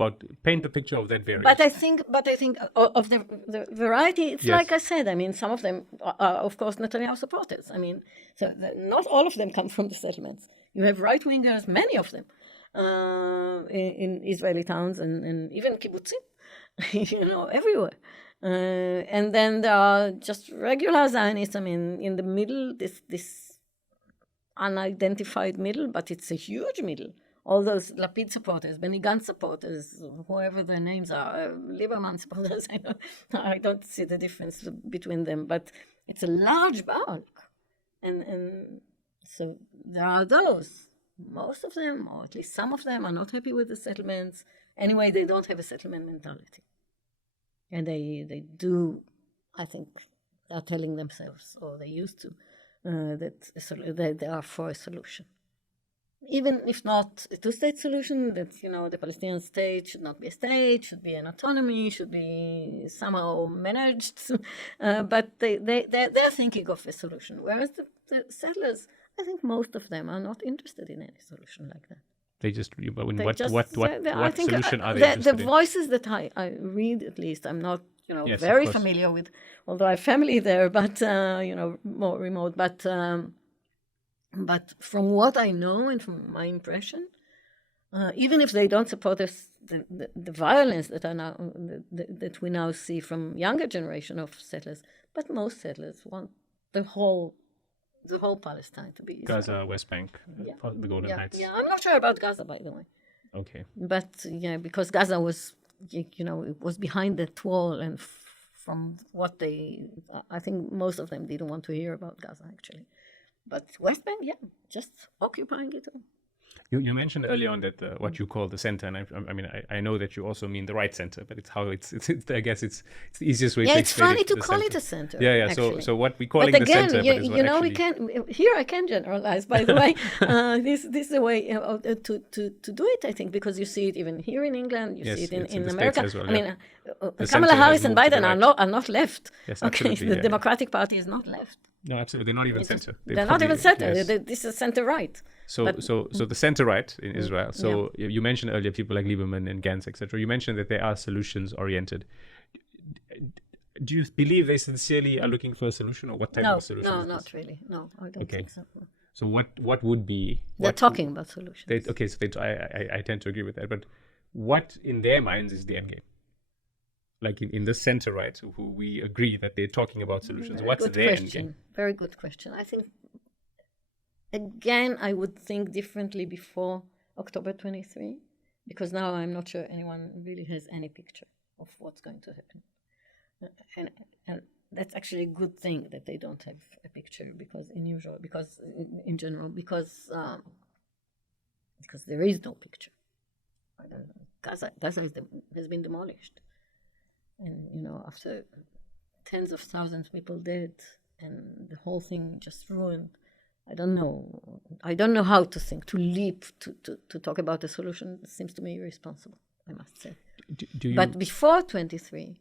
paint the picture of that variation. But I think of the variety. It's yes. Like I said. Some of them are, of course, Netanyahu supporters. Not all of them come from the settlements. You have right wingers, many of them, in Israeli towns and even kibbutzim. Everywhere. And then there are just regular Zionists. In the middle, this unidentified middle, but it's a huge middle. All those Lapid supporters, Benny Gantz supporters, whoever their names are, Lieberman supporters, I don't see the difference between them, but it's a large bulk. And so there are those. Most of them, or at least some of them, are not happy with the settlements. Anyway, they don't have a settlement mentality. And they do, I think, are telling themselves, or they used to, that they are for a solution. Even if not a two-state solution, that, the Palestinian state should not be a state, should be an autonomy, should be somehow managed. But they're thinking of a solution. Whereas the settlers, I think most of them are not interested in any solution like that. They just, what solution are they interested in? The voices that I read, at least, I'm not, very familiar with, although I have family there, but, more remote. But from what I know and from my impression, even if they don't support the violence that that we now see from younger generation of settlers, but most settlers want the whole Palestine to be Gaza, West Bank, the Golden Heights. Yeah, I'm not sure about Gaza, by the way. Okay. But because Gaza was, it was behind that wall, and from what I think most of them didn't want to hear about Gaza actually. But West Bank, just occupying it all. You mentioned earlier on that what you call the center, and I know that you also mean the right center, but it's how it's I guess it's the easiest way to explain it. Yeah, it's funny to call it a center. Yeah. Actually. So what we calling the center, but is what we can here. I can generalize. By the way, this is a way to do it. I think because you see it even here in England, you see it in America. As well, Kamala Harris and Biden are not left. Yes, okay, absolutely. the Democratic Party is not left. No, absolutely. They're not even center. They're not even center. Yes. This is center right. So the center right in Israel. So you mentioned earlier people like Lieberman and Gantz, etc. You mentioned that they are solutions oriented. Do you believe they sincerely are looking for a solution, or what type of solution? No, is this? not really. No, I don't think so. So what would be? They're talking about solutions. I tend to agree with that. But what in their minds is the end game? Like in the center right, who we agree that they're talking about solutions. What's their end game? Very good question. I think, again, I would think differently before October 23, because now I'm not sure anyone really has any picture of what's going to happen. And that's actually a good thing that they don't have a picture, because in general, because there is no picture. Gaza has been demolished. And, after tens of thousands of people dead and the whole thing just ruined, I don't know how to think, to leap, to talk about a solution. It seems to me irresponsible, I must say. But before 23,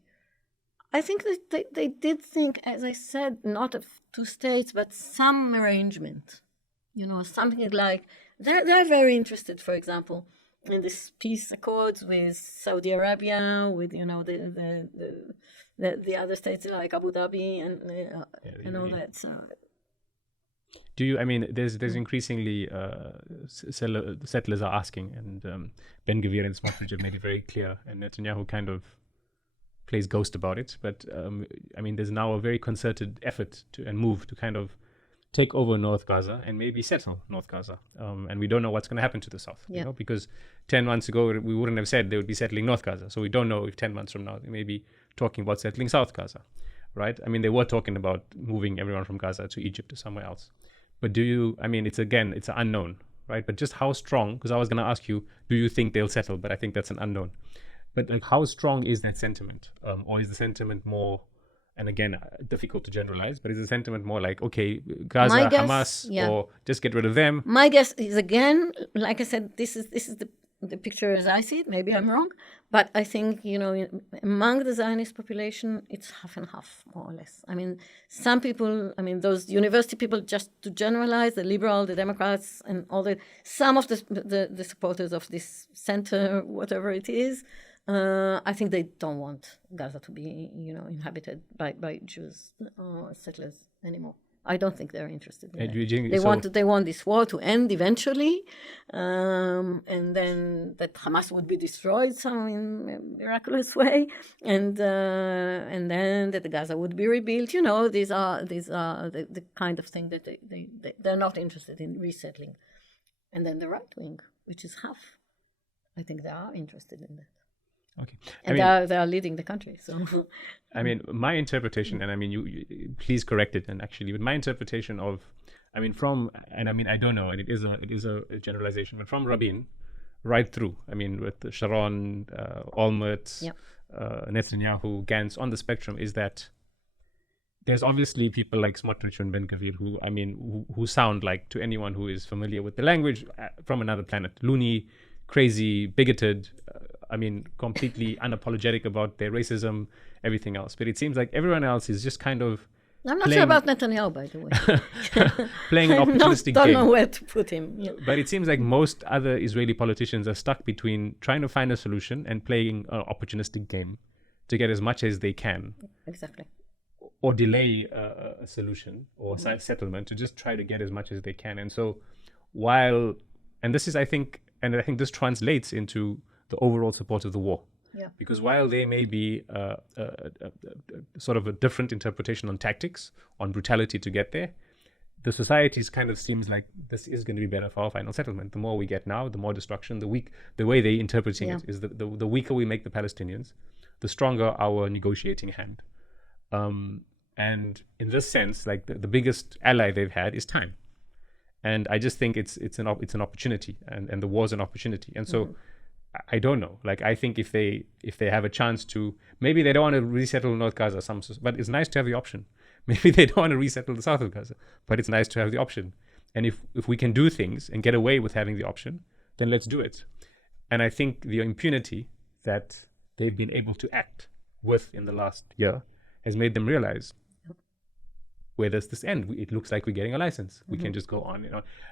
I think that they did think, as I said, not of two states, but some arrangement. Something like, they're very interested, for example, in this peace accords with Saudi Arabia, with the other states like Abu Dhabi and all that. So, do you? I mean, there's increasingly settlers are asking, and Ben Gvir and Smotrich have made it very clear, and Netanyahu kind of plays ghost about it. But I mean, there's now a very concerted effort and move to kind of take over North Gaza and maybe settle North Gaza. And we don't know what's going to happen to the south, because 10 months ago, we wouldn't have said they would be settling North Gaza. So we don't know if 10 months from now, they may be talking about settling South Gaza, right? I mean, they were talking about moving everyone from Gaza to Egypt or somewhere else. But it's an unknown, right? But just how strong, because I was going to ask you, do you think they'll settle? But I think that's an unknown. But like, how strong is that sentiment? Or is the sentiment more, and again, difficult to generalize, but is the sentiment more like, okay, Gaza, Hamas, or just get rid of them? My guess is, again, like I said, this is the picture as I see it. Maybe I'm wrong, but I think, among the Zionist population, it's half and half, more or less. I mean, some people, those university people, just to generalize, the liberal, the Democrats, and some of the supporters of this center, whatever it is, I think they don't want Gaza to be, inhabited by Jews or settlers anymore. I don't think they're interested in that. They want this war to end eventually, and then that Hamas would be destroyed some in a miraculous way, and then that Gaza would be rebuilt. These are the kind of thing that they're not interested in resettling. And then the right wing, which is half, I think they are interested in that. Okay, and they are leading the country. So, my interpretation, and you please correct it. And actually, with my interpretation of, I don't know, and it is a generalization, but from Rabin, right through. With Sharon, Olmert, Netanyahu, Gantz on the spectrum, is that there's obviously people like Smotrich and Ben Gvir who sound like, to anyone who is familiar with the language, from another planet, loony, crazy, bigoted. Completely unapologetic about their racism, everything else. But it seems like everyone else is just kind of I'm not sure about Netanyahu, by the way. Playing an opportunistic game. I don't know where to put him. Yeah. But it seems like most other Israeli politicians are stuck between trying to find a solution and playing an opportunistic game to get as much as they can. Exactly. Or delay a solution or settlement to just try to get as much as they can. And so I think this translates into the overall support of the war. Yeah. Because while there may be sort of a different interpretation on tactics, on brutality to get there, the societies kind of seems like this is going to be better for our final settlement. The more we get now, the more destruction. The way they're interpreting it is the weaker we make the Palestinians, the stronger our negotiating hand. And in this sense, like the biggest ally they've had is time. And I just think it's an opportunity, and the war's an opportunity. And so I don't know. Like, I think if they have a chance to, maybe they don't want to resettle North Gaza, but it's nice to have the option. Maybe they don't want to resettle the south of Gaza, but it's nice to have the option. And if we can do things and get away with having the option, then let's do it. And I think the impunity that they've been able to act with in the last year has made them realize where does this end? It looks like we're getting a license. We can just go on,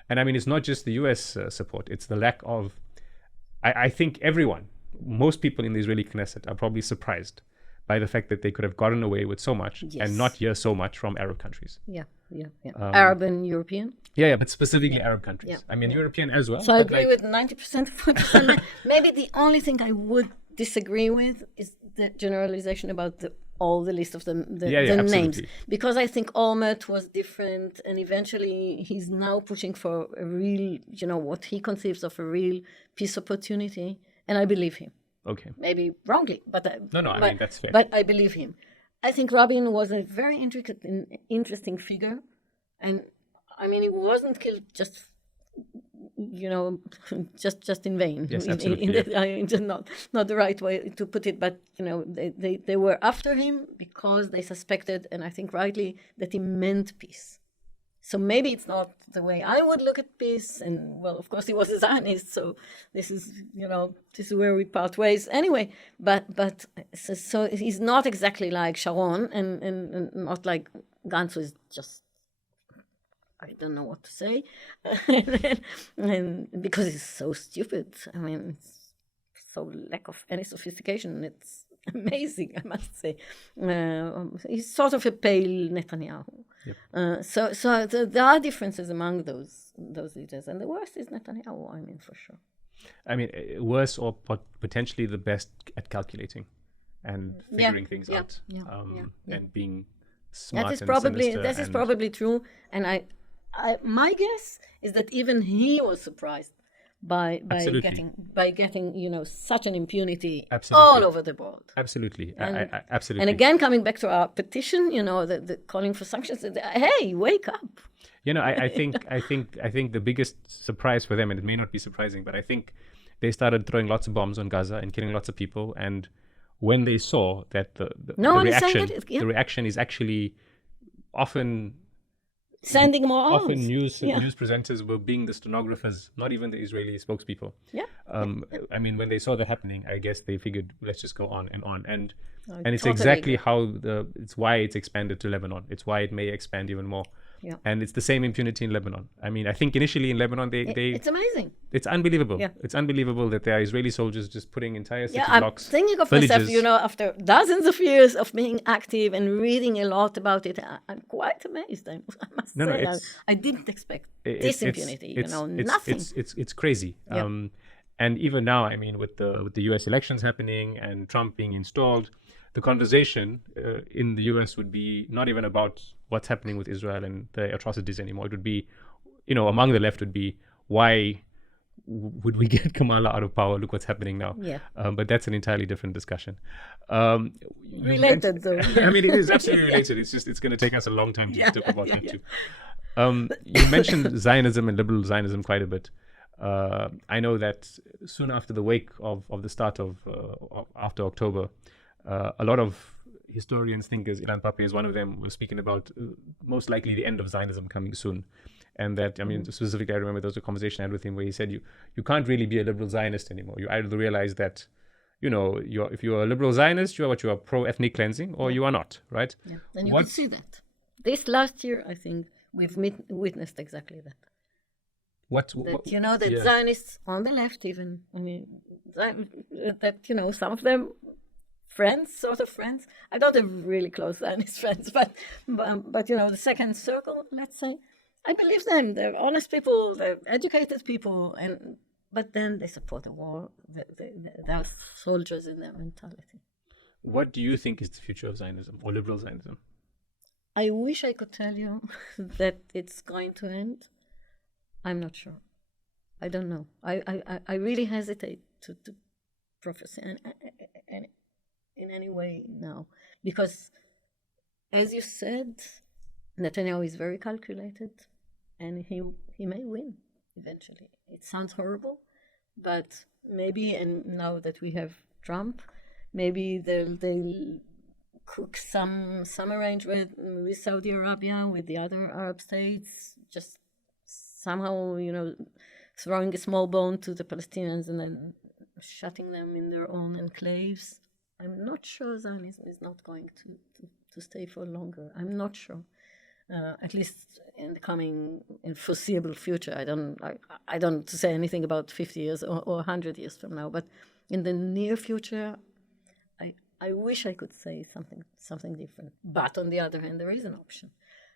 And I mean, it's not just the US support. It's the lack of, I think most people in the Israeli Knesset are probably surprised by the fact that they could have gotten away with so much and not hear so much from Arab countries. Yeah. Arab and European. Yeah, but specifically Arab countries. Yeah. I mean, European as well. So I agree with 90% of what you said. Maybe the only thing I would disagree with is the generalization about all the list of the names. Because I think Olmert was different, and eventually he's now pushing for a real, what he conceives of a real peace opportunity, and I believe him. Okay. Maybe wrongly, but I mean, that's fair. But I believe him. I think Rabin was a very intricate and interesting figure, and I mean, he wasn't killed just in vain. Yes, absolutely. Just not the right way to put it, but they were after him because they suspected, and I think rightly, that he meant peace. So maybe it's not the way I would look at peace, and well, of course, he was a Zionist, so this is where we part ways anyway. But so he's not exactly like Sharon, and not like Gantz, who is just, I don't know what to say, and because he's so stupid. I mean, it's so lack of any sophistication. It's amazing, I must say. He's sort of a pale Netanyahu. Yep. So there are differences among those leaders, and the worst is Netanyahu. I mean, for sure. I mean, worse or potentially the best at calculating and figuring things out, and being smart. That is probably true, and my guess is that even he was surprised by getting such an impunity all over the world. Absolutely, absolutely. And again, coming back to our petition, the calling for sanctions. Hey, wake up! I think the biggest surprise for them, and it may not be surprising, but I think they started throwing lots of bombs on Gaza and killing lots of people. And when they saw that the reaction is actually often sending more arms. Often news presenters were being the stenographers, not even the Israeli spokespeople. Yeah. I mean, when they saw that happening, I guess they figured, let's just go on. And it's exactly it's why it's expanded to Lebanon. It's why it may expand even more. Yeah. And it's the same impunity in Lebanon. I mean, I think initially in Lebanon, it's amazing. It's unbelievable. Yeah. It's unbelievable that there are Israeli soldiers just putting entire city blocks. I'm thinking of myself, after dozens of years of being active and reading a lot about it, I'm quite amazed. I must say, I didn't expect this impunity. Nothing. It's crazy. Yeah. And even now, I mean, with the U.S. elections happening and Trump being installed, the conversation in the U.S. would be not even about what's happening with Israel and the atrocities anymore. It would be, among the left would be, why would we get Kamala out of power? Look what's happening now. Yeah. But that's an entirely different discussion. Related, though. I mean, it is absolutely related. It's going to take us a long time to talk about that too. You mentioned Zionism and liberal Zionism quite a bit. I know that soon after the wake of the start of after October, a lot of historians, thinkers, Ilan Pappé is one of them, was speaking about most likely the end of Zionism coming soon. And that, I mean, specifically, I remember there was a conversation I had with him where he said, you can't really be a liberal Zionist anymore. You either realize that, if you're a liberal Zionist, you are pro-ethnic cleansing, or you are not, right? Yeah. And you can see that. This last year, I think, we've witnessed exactly that. That Zionists on the left even, I mean, that, some of them sort of friends. I don't have really close Zionist friends, but the second circle, let's say, I believe them. They're honest people, they're educated people, but then they support the war. They are soldiers in their mentality. What do you think is the future of Zionism or liberal Zionism? I wish I could tell you that it's going to end. I'm not sure. I don't know. I really hesitate to prophesy in any way now, because, as you said, Netanyahu is very calculated, and he may win eventually. It sounds horrible, but maybe, and now that we have Trump, maybe they'll cook some arrangement with Saudi Arabia, with the other Arab states, just somehow, throwing a small bone to the Palestinians and then shutting them in their own enclaves. I'm not sure Zionism is not going to stay for longer. I'm not sure. at least in the in foreseeable future. I don't say anything about 50 years or 100 years from now, but in the near future, I wish I could say something different. But on the other hand, there is an option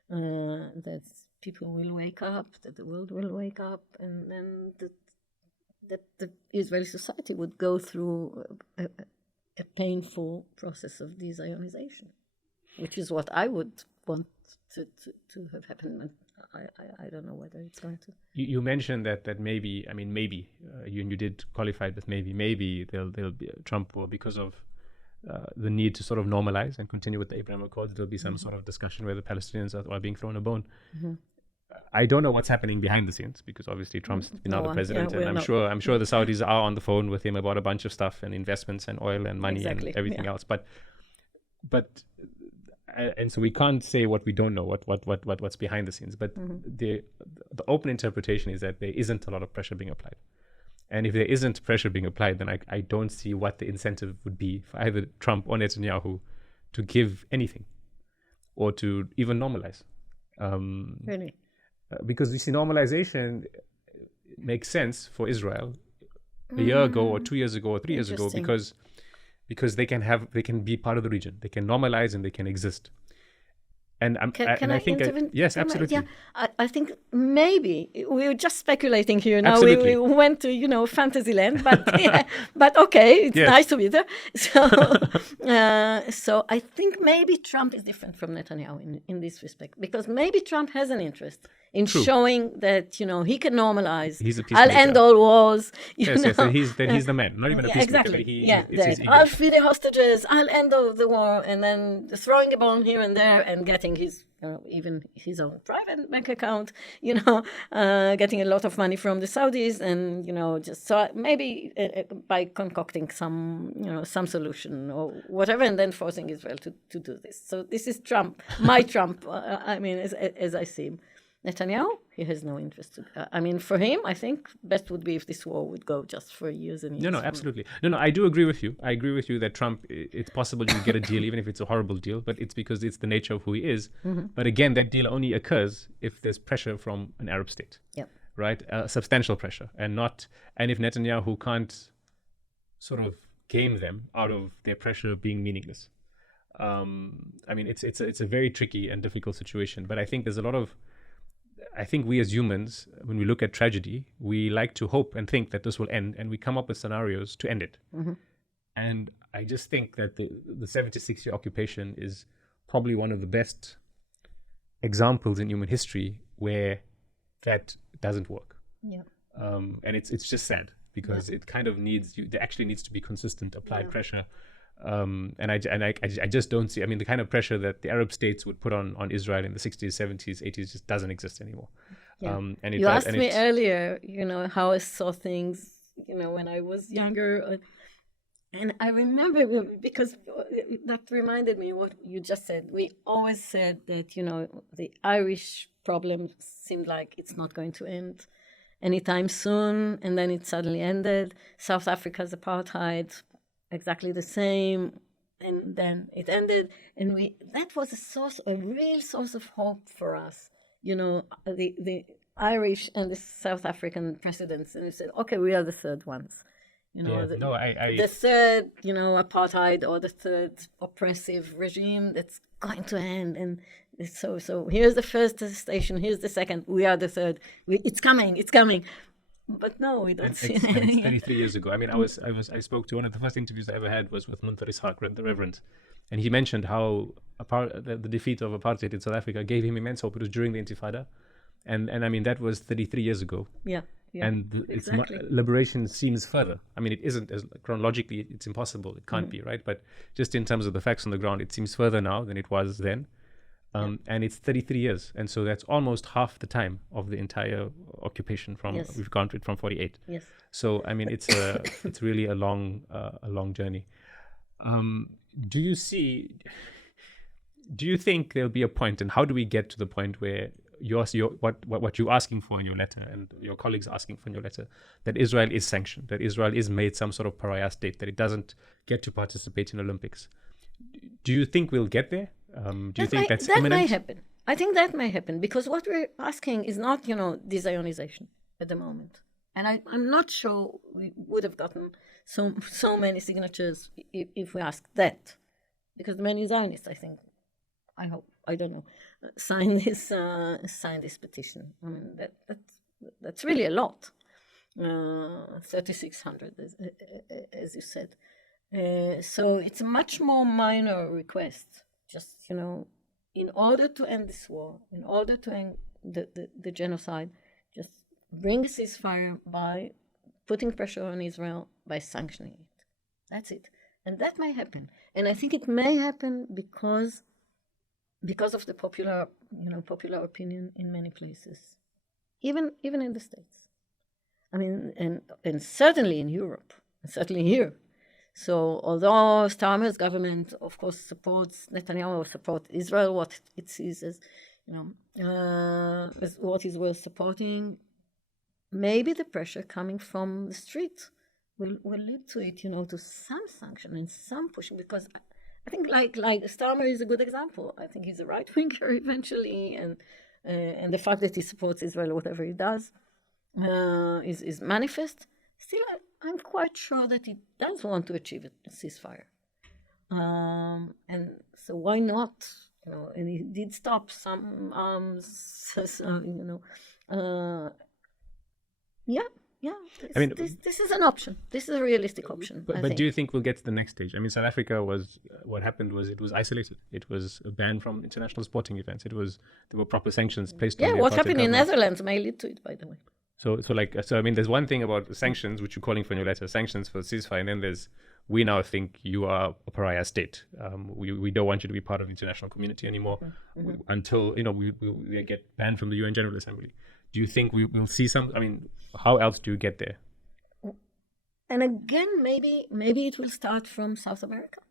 that people will wake up, that the world will wake up, and then that the Israeli society would go through a painful process of de-Zionization, which is what I would want to have happened. I don't know whether it's going to. You mentioned that maybe, you did qualify it with maybe they'll be Trump, or because of the need to sort of normalize and continue with the Abraham Accords, there'll be some sort of discussion where the Palestinians are being thrown a bone. I don't know what's happening behind the scenes, because obviously Trump's now the president, and I'm sure the Saudis are on the phone with him about a bunch of stuff and investments and oil and money and everything else. But and so we can't say what we don't know, what's behind the scenes. But the open interpretation is that there isn't a lot of pressure being applied. And if there isn't pressure being applied, then I don't see what the incentive would be for either Trump or Netanyahu to give anything or to even normalize. Really? Because you see, normalization makes sense for Israel a year ago or 2 years ago or 3 years ago, because they can be part of the region. They can normalize and they can exist. And I think yes, absolutely. Yeah, I think maybe we're just speculating here now. Absolutely. We went to fantasy land, but but okay, it's nice to be there. So I think maybe Trump is different from Netanyahu in this respect, because maybe Trump has an interest in showing that he can normalize. He's a peacemaker. I'll end all wars. Yes, he's the man. Not even a peacemaker. Exactly. I'll free the hostages. I'll end all the war, and then throwing a bomb here and there and getting his even his own private bank account. Getting a lot of money from the Saudis, and just so maybe by concocting some solution or whatever, and then forcing Israel to do this. So this is Trump, my Trump. As I see him. Netanyahu, he has no interest. For him, I think best would be if this war would go just for years and years. No, absolutely. No, I do agree with you. I agree with you that Trump, it's possible you get a deal, even if it's a horrible deal, but it's because it's the nature of who he is. But again, that deal only occurs if there's pressure from an Arab state, right? Substantial pressure, and if Netanyahu can't sort of game them out of their pressure being meaningless. It's a very tricky and difficult situation, but I think there's a lot of. I think we as humans, when we look at tragedy, we like to hope and think that this will end, and we come up with scenarios to end it. And I just think that the 76-year occupation is probably one of the best examples in human history where that doesn't work. And it's just sad, because it kind of there actually needs to be consistent applied pressure. And I just don't see. The kind of pressure that the Arab states would put on Israel in the 60s, 70s, 80s just doesn't exist anymore. You asked me earlier, how I saw things, when I was younger, and I remember, because that reminded me what you just said. We always said that the Irish problem seemed like it's not going to end anytime soon, and then it suddenly ended. South Africa's apartheid. Exactly the same, and then it ended, and that was a real source of hope for us. The Irish and the South African presidents, and we said, okay, we are the third ones. The third, apartheid, or the third oppressive regime that's going to end, and so here's the first station, here's the second, we are the third. It's coming. But no, we don't see it. It's 33 years ago. I spoke to one of the first interviews I ever had was with Muntar Ishaq, the Reverend, and he mentioned how the defeat of apartheid in South Africa gave him immense hope. It was during the Intifada, and that was 33 years ago. And exactly. Liberation seems further. It isn't as chronologically. It's impossible. It can't be, right? But just in terms of the facts on the ground, it seems further now than it was then. And it's 33 years, and so that's almost half the time of the entire occupation. We've gone to it from 48. Yes. So it's really a long journey. Do you think there'll be a point, and how do we get to the point where what you're asking for in your letter and your colleagues are asking for in your letter, that Israel is sanctioned, that Israel is made some sort of pariah state, that it doesn't get to participate in Olympics? Do you think we'll get there? Do you think that's imminent? That may happen. I think that may happen because what we're asking is not, de-Zionization at the moment. And I'm not sure we would have gotten so many signatures if we asked that. Because many Zionists, I hope, I don't know, sign this petition. I mean, that's really a lot. 3,600, as you said. So it's a much more minor request. Just, in order to end this war, in order to end the genocide, just bring a ceasefire by putting pressure on Israel by sanctioning it. That's it. And that may happen. And I think it may happen because of the popular opinion in many places, even in the States. I mean, and certainly in Europe, and certainly here. So although Starmer's government, of course, supports Netanyahu, supports Israel, what it sees as, as what is worth supporting, maybe the pressure coming from the street will lead to it, to some sanction and some pushing, because I think like Starmer is a good example. I think he's a right-winger eventually, and the fact that he supports Israel, whatever he does, is manifest. Still, I'm quite sure that he does want to achieve a ceasefire. And so why not? And he did stop some arms, Yeah. This is an option. This is a realistic option. But do you think we'll get to the next stage? I mean, South Africa what happened was it was isolated. It was banned from international sporting events. There were proper sanctions placed on the what happened in government. Netherlands may lead to it, by the way. So I mean, there's one thing about sanctions, which you're calling for in your letter, sanctions for ceasefire, and then there's, we now think you are a pariah state. We don't want you to be part of the international community anymore until, we get banned from the UN General Assembly. Do you think we'll see some? I mean, how else do you get there? And again, maybe it will start from South America.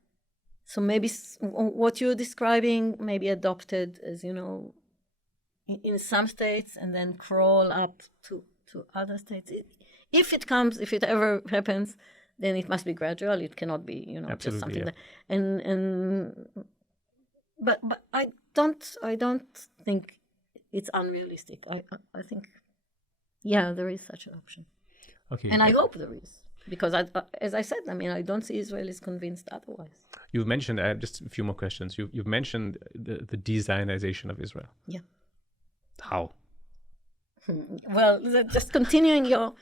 So maybe what you're describing may be adopted as, in some states and then crawl up to other states. If it ever happens, then it must be gradual. It cannot be, just something that. But I don't think it's unrealistic. I think, there is such an option. Okay. And I hope there is. Because, as I said, I don't see Israelis convinced otherwise. You've mentioned, just a few more questions. You've mentioned the de-Zionization of Israel. Yeah. How? Well, just continuing your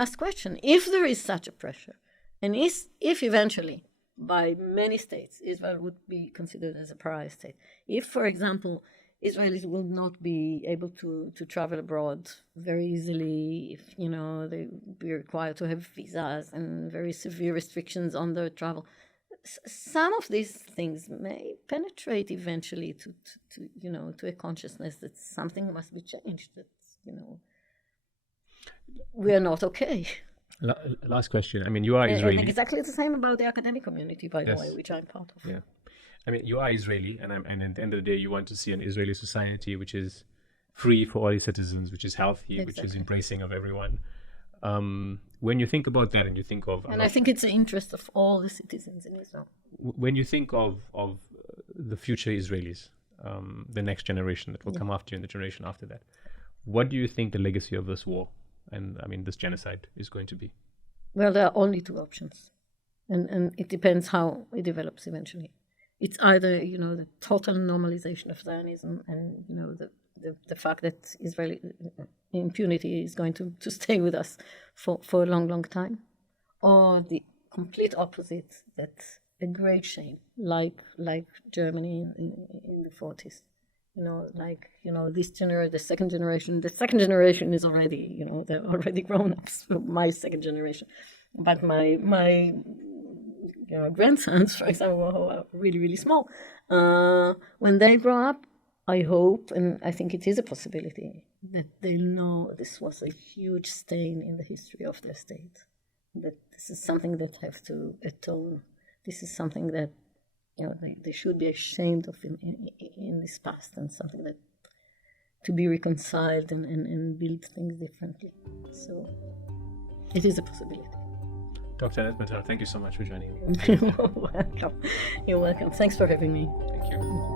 last question. If there is such a pressure, and if eventually, by many states, Israel would be considered as a pariah state, if, for example, Israelis will not be able to travel abroad very easily, if, they be required to have visas and very severe restrictions on their travel. Some of these things may penetrate eventually to a consciousness that something must be changed, that, we are not okay. Last question. I mean, you are Israeli. And exactly the same about the academic community, by the way, which I'm part of. Yeah. I mean, you are Israeli, and at the end of the day, you want to see an Israeli society which is free for all its citizens, which is healthy, which is embracing of everyone. When you think about that, and you think of, and I think it's the interest of all the citizens in Israel. When you think of the future Israelis, the next generation that will come after you, and the generation after that, what do you think the legacy of this war and this genocide is going to be? Well, there are only two options, and it depends how it develops eventually. It's either, the total normalization of Zionism and, the fact that Israeli impunity is going to stay with us for a long, long time, or the complete opposite, that a great shame, like Germany in the 40s. The second generation is already, they're already grown-ups, my second generation. But my grandsons, for example, who are really, really small, when they grow up, I hope, and I think it is a possibility, that they know this was a huge stain in the history of their state, that this is something that have to atone. This is something that, they should be ashamed of in this past, and something that to be reconciled and build things differently. So it is a possibility. Dr. Anat Matar, thank you so much for joining me. You're welcome. Thanks for having me. Thank you.